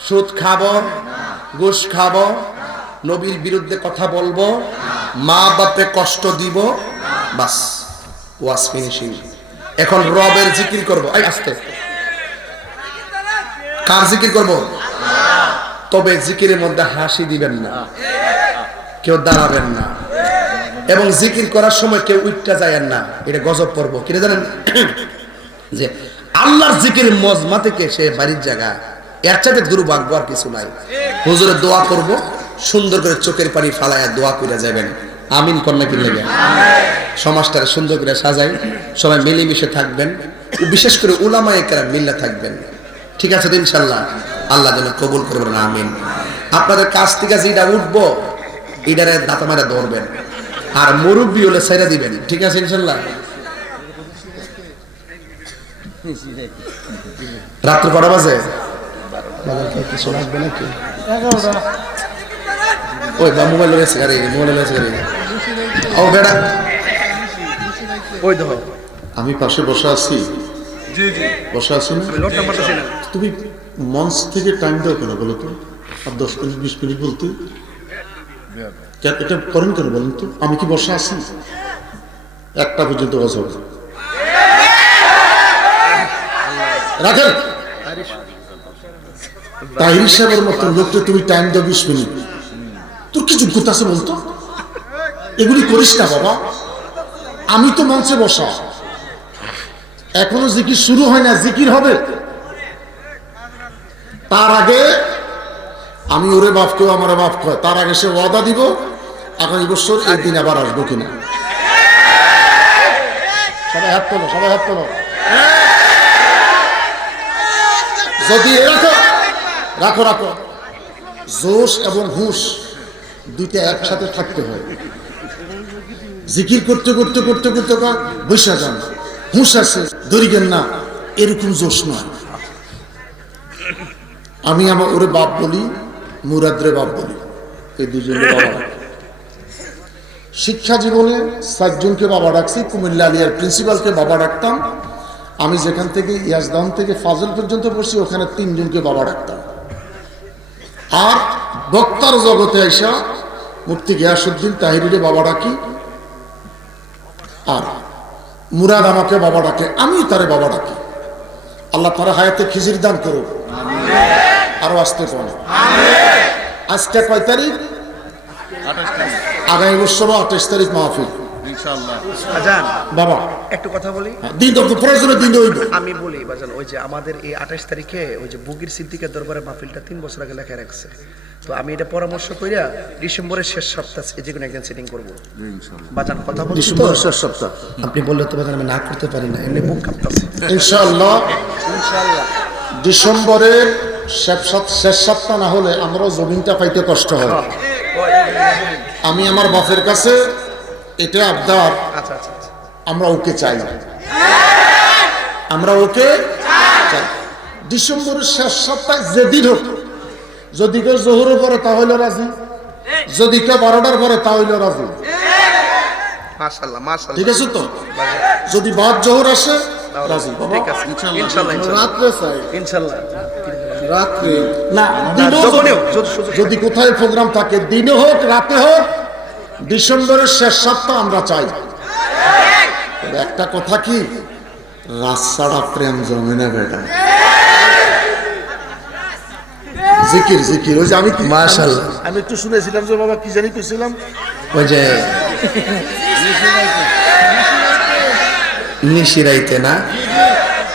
সুদ খাবো, ঘুষ খাবো, নবীর বিরুদ্ধে কথা বলবো, মা বাপে কষ্ট দিব, বাস ওয়াজ ফিনিশিং। এখন রবের জিকির করব। এই আস্তে, কার জিকির করব? তবে জিকিরের মধ্যে হাসি দিবেন না, কেউ দাঁড়াবেন না, এবং জিকির করার সময় কেউ উঠতে যায়েন না। এটা গজব পড়বো। কি জানেন যে আল্লাহর জিকির মজমা থেকে সে বাড়ির জায়গা, এর চাইতে দুর্ভাগ্য আর কিছু নাই। হুজুরের দোয়া করব, সুন্দর করে চোখের পানি ফালায়া দোয়া করে যাবেন। আমিন কন্যা কি লেগে সমাজটারে সুন্দর করে সাজাই, সবাই মিলেমিশে থাকবেন, বিশেষ করে উলামায়ে কেরাম মিল্লা থাকবেন। ঠিক আছে তো ইনশাআল্লাহ? আল্লাহ যেন কবুল করবেন, আমিন। আপনাদের কাছ থেকে যেটা উঠবো এটারে দাঁতা মারা ধরবেন, আর মুরব্বি হলে ছাইরা দিবেন। ঠিক আছে ইনশাআল্লাহ? রাত্র কটা বাজে? কিছু লাগবে নাকি? ওই বা মোবাইল রয়েছে গাড়ি, মোবাইল রয়েছে গাড়ি। ও বেড়া, ওই দেখো আমি পাশে বসে আছি। জি জি বসে আছি না? তুমি মঞ্চ থেকে টাইম দাও কেন বলো তো? আর 10 মিনিট 20 মিনিট বলতে এটা করেন কেন বলেন তো? আমি কি বসে আছি? 1টা পর্যন্ত বসা হবে, রাখেন। তাহির সাহেবের মতো লোকটা তুমি টাইম দাও 20 মিনিট, তোর কি যোগ্যতা আছে বলতো? এগুলি করিস না বাবা। আমি তো মঞ্চে বসা, এখনো জিকির শুরু হয় না, জিকির হবে। তার আগে আমি ওরে বাপ কেউ আমার বাপ কয়, তার আগে সে ওয়াদা দিব আগামী বছর এই দিন আবার আসবো কিনা। সবাই হাত তোলো, সবাই হাত তোলো। যদি রাখো রাখো রাখো, জোশ এবং হুশ দুইটা একসাথে থাকতে হয়। জিকির করতে করতে করতে করতে বৈশা যান, হুশ আছে ধরিবেন না, এরকম জোশ নয়। আমি আমার ওরে বাপ বলি, মুরাদরে বাপ বলি, এই দুজনের বাবা। শিক্ষা জীবনে 4 জনকে বাবা ডাকছি। কুমিল্লা আলিয়ার প্রিন্সিপালকে বাবা ডাকতাম। আমি যেখান থেকে ইয়াজদান থেকে ফাজল পর্যন্ত পড়ছি ওখানে 3 জনকে বাবা ডাকতাম। আর বক্তার জগতে আইসা মুফতি গিয়াসউদ্দিন তাহিরিরে বাবা ডাকি, আর মুরাদ আমাকে বাবা ডাকে, আমি তারে বাবা ডাকি। আল্লাহ তারা হায়াতে খিজির দান করুক, আরো আসতে পারে। আজকে কয় তারিখ? আগামী বছর 28 তারিখ মাহফিল ইনশাআল্লাহ। বাজান বাবা একটু কথা বলি, দিন তো প্রয়োজনে দিন হইব। আমি বলি বাজান, ওই যে আমাদের এই 28 তারিখে ওই যে বুগির সিদ্দিকের দরবারে মাহফিলটা 3 বছর আগে লেখা রাখছে। তো আমি এটা পরামর্শ কইরা ডিসেম্বরের শেষ সপ্তাহে যে কোনো একদিন সেটিং করবো বাজান। কথা বলছি তো, ডিসেম্বরের শেষ সপ্তাহ আপনি বললে তো বাজান আমি না করতে পারি না, এমনি বুক কাঁপতাছে। ইনশাআল্লাহ ইনশাআল্লাহ ডিসেম্বরের শেষ সপ্তাহ না হলে আমরা জমিনটা পাইতে কষ্ট হয়। আমি আমার বাপের কাছে এটা আবদার, আচ্ছা আচ্ছা আচ্ছা, আমরা ওকে চাই, আমরা ওকে চাই। ডিসেম্বরের শেষ সপ্তাহ যেদিন হোক, যদি কেউ জোহরের পরে তাহলে রাজি, যদি কেউ 12টার পরে তাহলে রাজি। মাশাআল্লাহ মাশাআল্লাহ, ঠিক আছে তো? যদি বাদ জোহর আসে রাজি, ঠিক আছে ইনশাআল্লাহ রাত্রে চাই, ইনশাআল্লাহ রাত্রে না দিনেও যখনই হোক, যদি কোথায় প্রোগ্রাম থাকে, দিনে হোক রাতে হোক, ডিসেম্বরের শেষ সপ্তাহ আমরা চাই। একটা কথা কি, রাস্তাটা প্রেম জমে না বেটা। জিকির জিকির, ওই যে আমি মাশাআল্লাহ, আমি একটু শুনেছিলাম যে বাবা কি জানি কইছিলাম, ওই যে নিশিরাইতে না।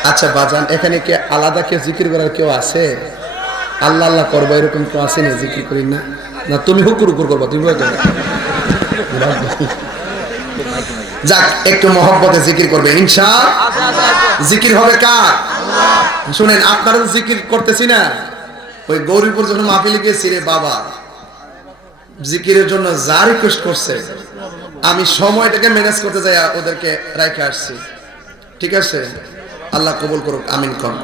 আচ্ছা বাজান, এখানে কি আলাদা কেউ জিকির করার কেউ আছে? আল্লাহ আল্লাহ করবো এরকম কেউ আছে না? জিকির করি না, না তুমি হুকুর হুকুর করবা, তুমি যাক একটু মহব্বতে জিকির করবে ইনশাআল্লাহ। জিকির হবে কার? শুনেন, আপনারা তো জিকির করতেছি না, ওই গৌরীপুর যখন মাহফিলে গেছি রে বাবা, জিকিরের জন্য যা রিকোয়েস্ট করছে, আমি সময়টাকে ম্যানেজ করতে যাই ওদেরকে রাইখে আসছি। ঠিক আছে, আল্লাহ কবুল করুক, আমিন কম।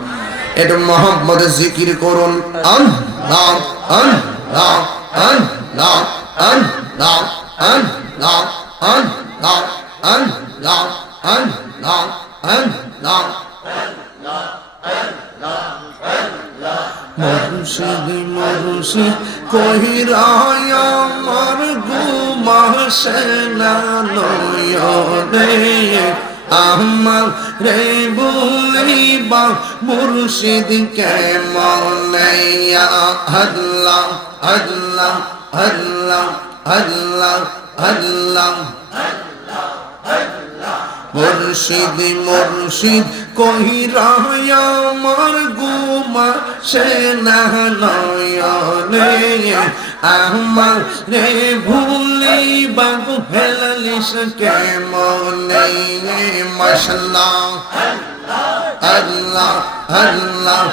একটু মহব্বতে জিকির করুন। আল্লাহ আল্লাহ আল্লাহ আল্লাহ আল্লাহ আল্লাহ আল্লাহ আল্লাহ আল্লাহ মুর্শিদ মুর্শিদ কহিরায় আমার ঘুমাসে না নয়নে, আমার রে বলিবা মুর্শিদ কেমনে। আল্লাহ আল্লাহ আল্লাহ আল্লাহ আল্লাহ মুর্শিদ মুর্শিদ কহিরায় আমার ঘুমাসে না নয়নে, আমার রে ভুলিবা হেলালিস কেমনে। মাশাআল্লাহ আল্লাহ আল্লাহ,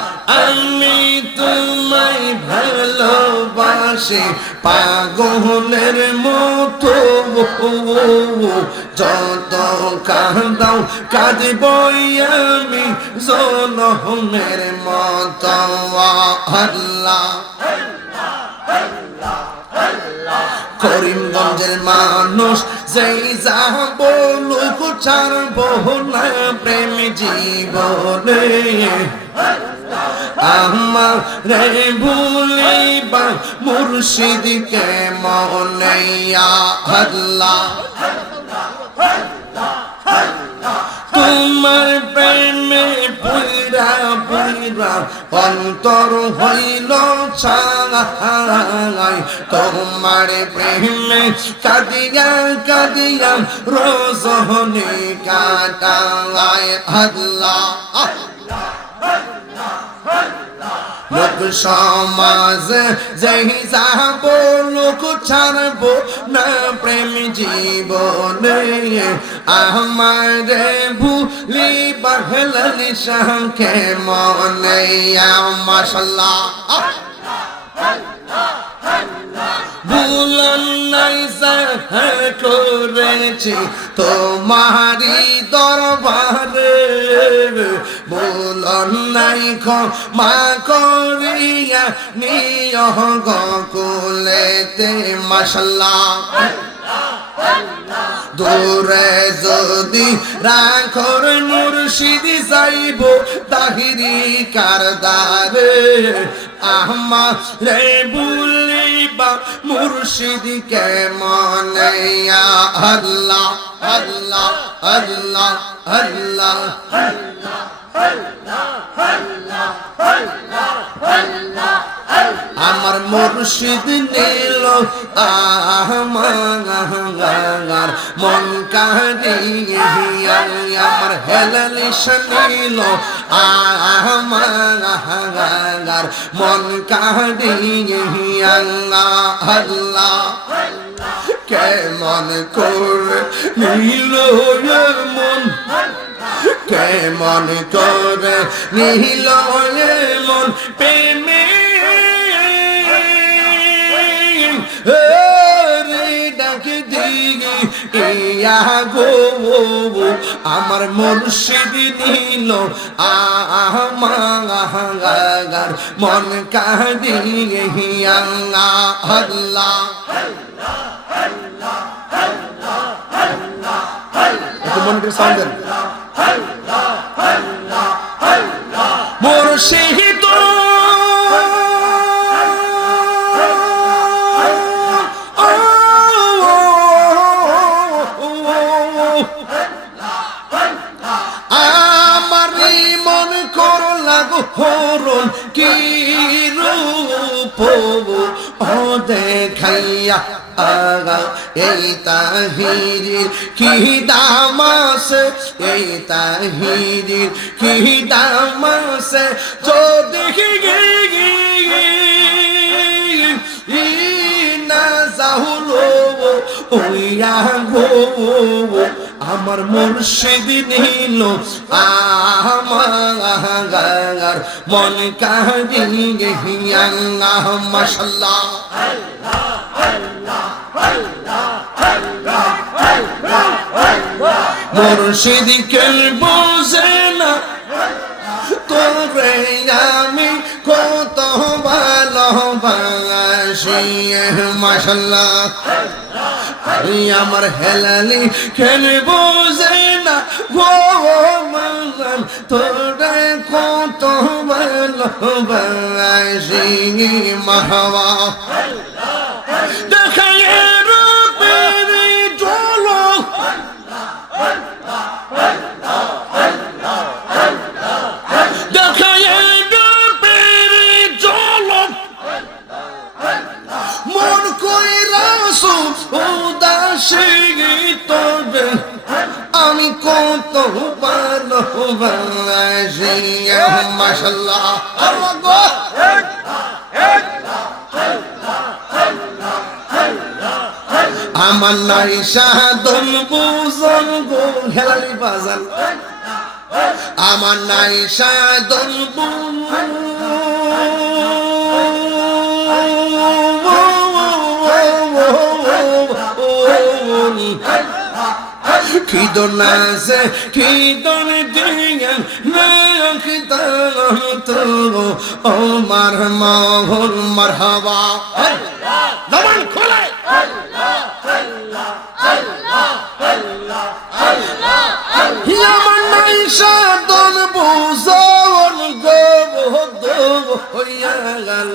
আমি তোমায় ভালোবাসি পাগলের মতো, যত কাঁদাও কাঁদবই আমি জনমের মতো। আল্লাহ করিমগঞ্জের মানুষ যেই যা বলুক ছাড়বো না প্রেম জীবনে, আমার রে ভুলিবা মুর্শিদ কেমনে। আল্লাহ তোমার প্রেমে পুরা পুইরা পুইরা অন্তর হইল ছাই তোমার প্রেমে কাঁদিয়া কাঁদিয়া রজনী কাটায় আল্লাহ লোক সমাজ যেই যাব লোক ছাড়ব না প্রেম জীবনে আমারে ভুলি বাহলাল শাহকে মনে মাশাআল্লাহ ভুলন নাই করেছি তোমারি দরবারে ভুলন নাই ক্ষমা করিয়া নিয় গকুলেতে মাশাআল্লাহ দূরে যদি রাখর মুর্শিদ যাইব তাহিরি কারদারে আমারে ভুলিবা মুর্শিদ কে মনে আল্লাহ আল্লাহ আল্লাহ আল্লাহ আমার মুর্শিদ নীল আমার মন কাহিয়া আমার হেলালিশ নীল আমার মন কাহিয়া আল্লাহ কেমন করে নীল মন কেমন করে নীল মন প্রেমে ডাকে দিগি ইয়া গো আমার মুর্শিদ নীল আমার মন কাঁদিয়া আল্লাহ একটু মন করে সাউন্ড দেন মুর্শিদ আমারি মন কর লাগো হরণ কি রূপ ও দেখাইয়া আগা এই তাহিরির কি দামাস এই তাহিরির কি দামাস যদি না যাহুলো ওইয়া গো আমার মুর্শিদ নীল আমার মন কাহিয়া মাশাআল্লাহ মুর্শিদ কেন বোঝে না তোরে আমি কত ভালোবাসি মাশাআল্লাহ আমার হেলালি কেন বোঝে না গো মান তোরে কত ভালোবাসি মাহওয়া দেখায় রূপের ঝলক দেখায় রূপের ঝলক মন কইরা উদাসী তবে আমি কত ভালোবাসি মাশাআল্লাহ আল্লাহ আমার নাই সাধন বুঝন গো হেলালি বাজান আমার নাই সাধন খিদন আছে খিদন দিয়া তো ও মার মোহন মারহাবা জবান খোলে আমার নাই সাধন বুঝন গো হইয়া গেল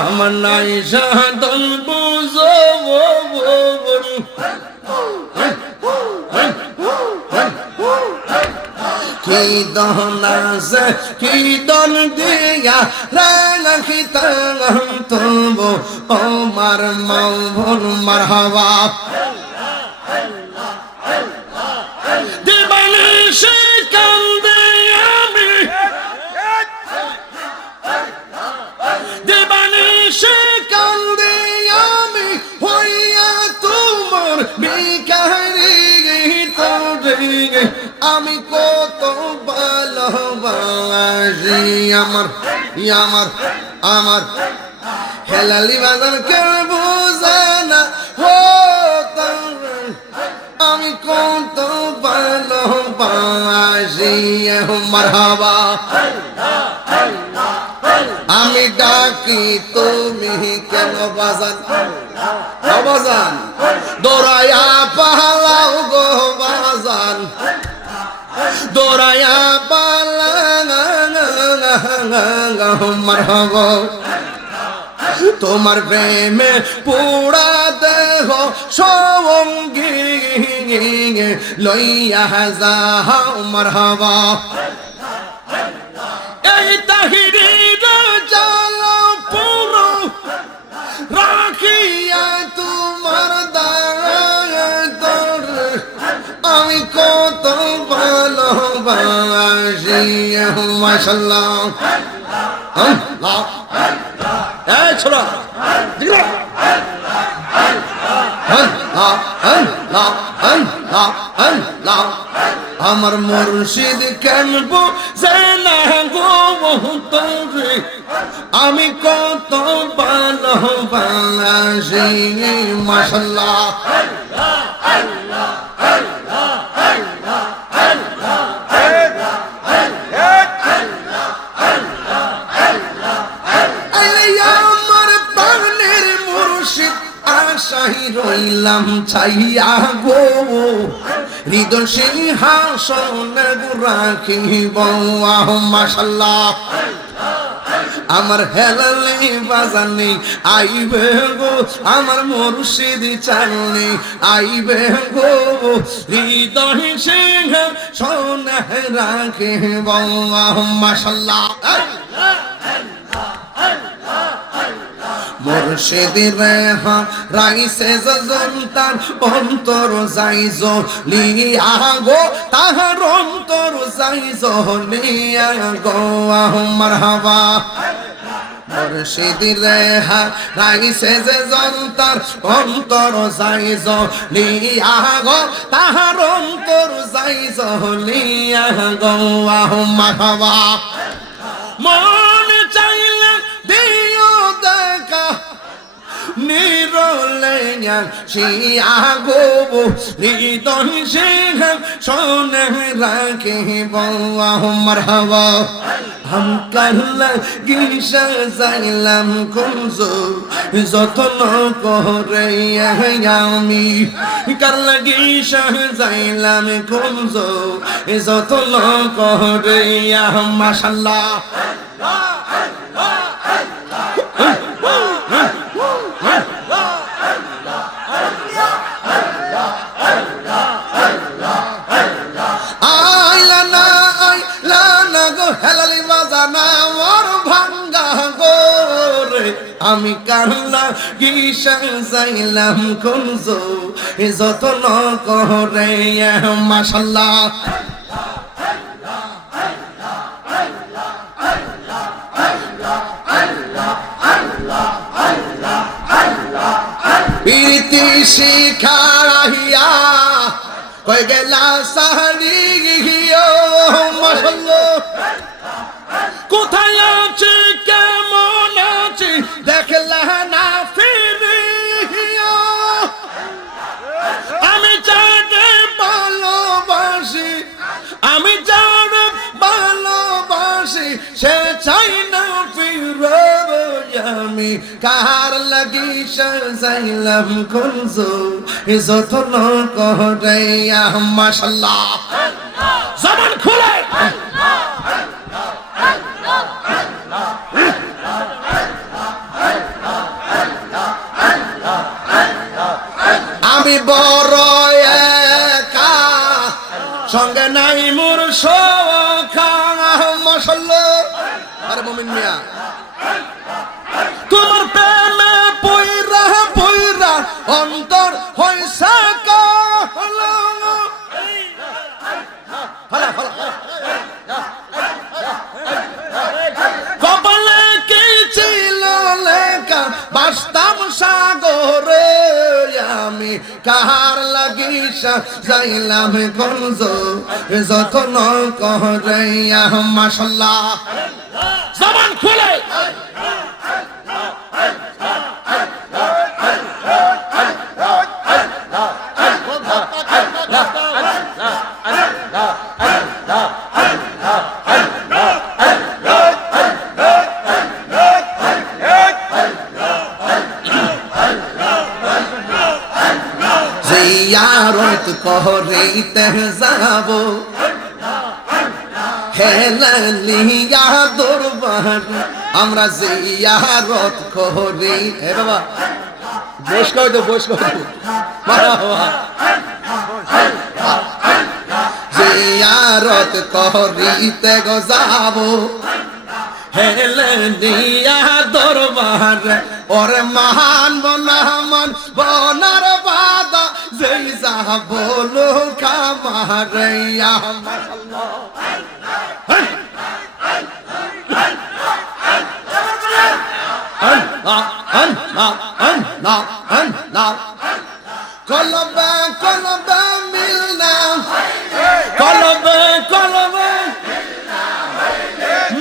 আমার নাই সাধন বুঝন কি দনাসে কি দন দিয়া রাখিতাম তবু আমার মাওলার মারহাবা দিবানিশি কান্দে আমি দিবানিশি কান্দে আমি হইয়া তোমার ভিখারি তোরে আমি কত ভালোবাসি আমার আমার হেলালি বাজার কেউ বোঝে না ও আমি কত ভালোবাসি মারহাবা আমি ডাকি তুমি কেন বাজান বাজান দৌড়ায়া পালাও গো বাজান দৌড়ায়া পালাও মারহাবা তোমার প্রেমে পুরা দেহ সঙ্গী লইয়া যাও মারহাবা এই তাহিরির জালা পুরো রাখিয়া তোমার দায়িত্ব আমি কত ভালোবাসি মাশাআল্লাহ আল্লাহ এই ছোড়া দিগরা আল্লাহ আল্লাহ আল্লাহ আল্লাহ আমার মুর্শিদ কেন বুঝে না গো তোরে আমি কত ভালোবাসি মাশাআল্লাহ আশাই রইলাম ছাইয়া গো হৃদয় সিংহাসন রাখিব মাশাআল্লাহ আমার হেলালি বাজানি আইবে গো আমার মুর্শিদ চালনি আইবে গো হৃদয় সিংহাসন রাখিব মাশাআল্লাহ মুর্শিদ রেহা রাইসে জন্তার অন্তর যাইজ লিয়া গো তাহার অন্তর যাইজ লিয়া গো মারহাবা মুর্শিদ রেহা রাইসে জন্তার অন্তর যাইজ লিয়া গো তাহার অন্তর যাইজ লিয়া গো মারহাবা মন চাইলে দিও দেখা নিরলে শিয়া গো হৃদয় সিংহাসন রাখিব মারহাবা हम करला गिशा जाइलाम कुंजो যতন করে আমি করলা गिशा जाइलाम कुंजो যতন করে মাশাআল্লাহ হেলালি বাজানা মোর ভাঙ্গা গোরে আমি কান্না কিসা যাইলাম কুনজো যতন করে মাশাআল্লাহ প্রীতি শিখাইয়া কই গেলা সাহারি গিয়ে মাশাআল্লাহ কোথায় আছে কেমন আছে দেখলা না ফিরিয়া আমি যাকে ভালোবাসি আমি যাকে ভালোবাসি সে চাই না ফিরবে আমি কার লাগি সাজাইলাম কুনজো যতন করে মাশাআল্লাহ জবান খুলে আমি বড় একা সঙ্গে নাই মোর সাল্লাল্লাহ। আরে মুমিন মিয়া, তোমার প্রেমে পয়রা পয়রা অন্তর হইছে কালো। কপালে কি ছিল লেখা বাসতাম সাগরে, আমি কাহার লাগিসা যাইলাম গঞ্জ যতন করাইয়া। মাশাআল্লাহ, জবান খুলে জিয়ারত করিতে যাব হেলালিয়া দরবার, আমরা জিয়ারত করি। এ বাবা বস কই তো, বস কই তো, জিয়ারত করিতে গো যাব হেলালিয়া দরবার, ওরে মহান বনামান বনার বাদা যেই যা বলো কামারাইয়া। কলবে কলবে মিলনা, কলবে কলবে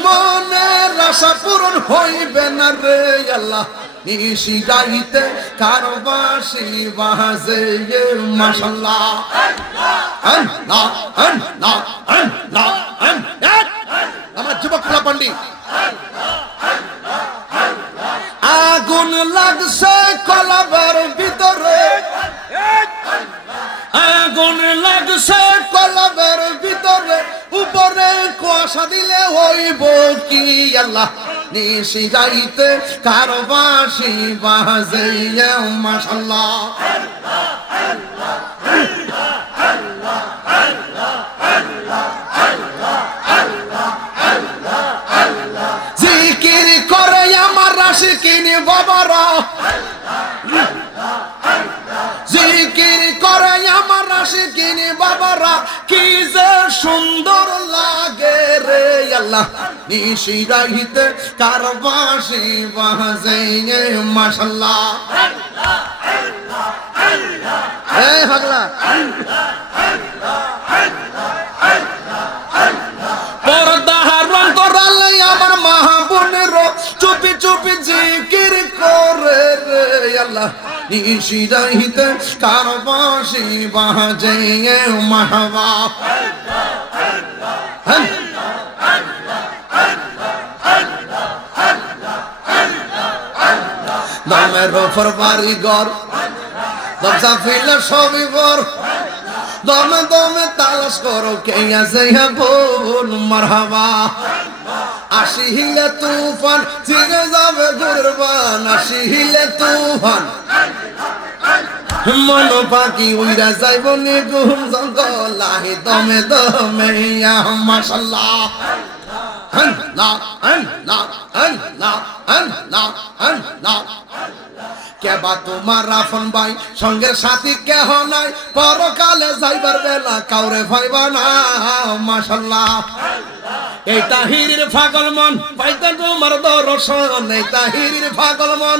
মনের আশা পূরণ হইবে না রে আল্লাহ, নিশি গাইতে কারবাসি বাজে। মাশাআল্লাহ, আল্লাহ আল্লাহ আল্লাহ আল্লাহ। আমার যুবক পোলাপান্ডি, আগুন লাগছে কলবের ভিতরে, আগুন লাগছে কলবের ভিতরে উপরে কুয়াশা দিলে হইব কি আল্লাহ, নিশি গাইতে কারবাসি বাজে। মাশাআল্লাহ, জিকির করে আমার আশিকিনি বাবারা, জিকির করে আমার আশিকিনি বাবারা, কি যে সুন্দর লাগে রে আল্লাহ, নিশি রাইতে কারবাসি বাজে। মাশাআল্লাহ, এ হাগলা পর্দার অন্তরালে আমার মাহবুবের চুপি চুপি জিকির করে রে আল্লাহ, নিশি রাইতে কারবাসি বাজে। মাহবা দমের ওপর বাড়ি ঘর, দমসা ফিলে সবই ঘর, দমে দমে তালাশ করো কে আছে বোন। মারহাবা, আসিলে তুফান চিরে যাবে গুরবান, আসিলে তুফান মন পাখি উইরা যাইব নিগুম জঙ্গল, আহি দমে দমে। মাশাআল্লাহ, আল্লাহ আল্লাহ আল্লাহ আল্লাহ আল্লাহ। কেবা তোমার রাফন ভাই সঙ্গের সাথী কেহ নাই, পরকালে যাইবার বেলা কাউরে ভাইবা না। মাশাআল্লাহ, এই তাহিরের পাগল মন পাইতে তোমার দর্শন, এই তাহিরের পাগল মন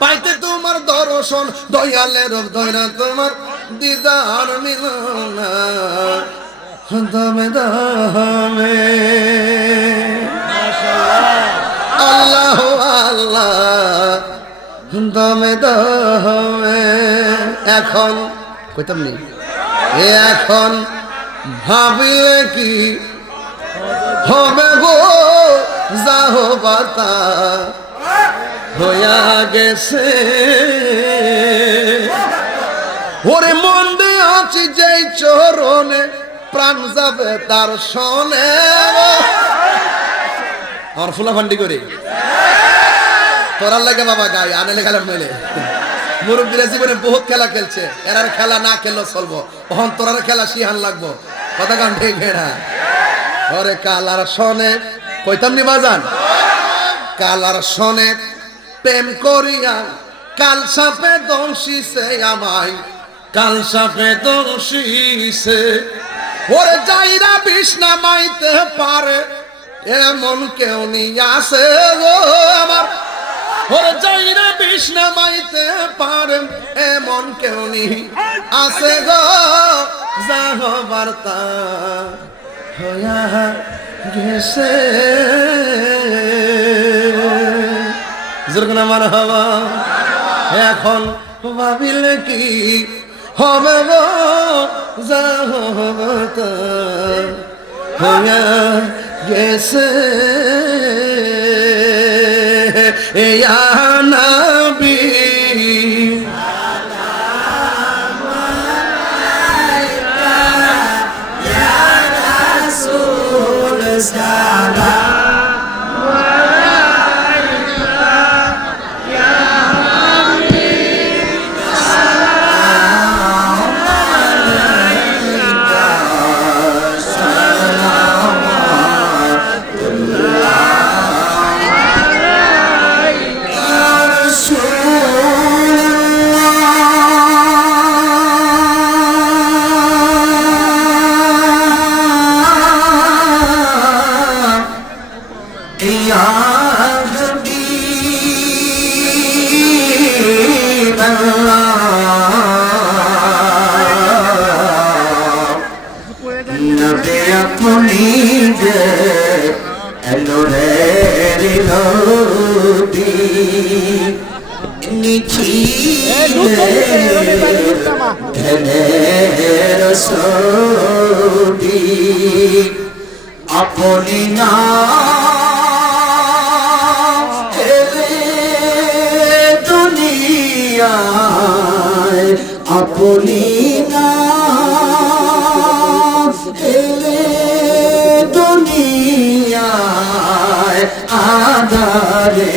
পাইতে তোমার দর্শন, দয়ালের দয়রা তোমার দিদার মিলন দমে দমে। আল্লাহ আল্লাহ দমে দমে। এখন কইতাম নি, এখন ভাবিলে কি হবে গো, যাহ বাতা হইয়া গেছে। ওরে মন দিয়ে আছি যেই চরণে, প্রাণ যাবে তার শোনে। আমার ফুলা ফান্ডি করে তোরার লাগে বাবা গাই আনে খেলার মেলে। মুরব্বীরা জীবনে বহুত খেলা খেলছে, এরার খেলা না খেললেও চলবো, তখন তোরার খেলা শিহান লাগবো। কথা কান ঠিক না? ওরে কালার সনে কইতাম নি বাজান, কালার সনে প্রেম করিয়া কাল সাপে দংশিছে আমায়, কাল সাপে দংশিছে। ওরে যাইরা বিষ নামাইতে পারে এমন কেউ নিয়ে আসে গো আমার, ওরে যাইরা বিষ নামাইতে পারে এমন কেউ নি আসে গো, যা হবার তা হইয়া গেছে। যেরকম আমার হওয়া এখন ভাবিলে কি হবে গো, যা হবার তা হইয়া গেছে। ইয়া নবী আপনি না দুনিয়ায়, আপনি না দুনিয়ায় আদারে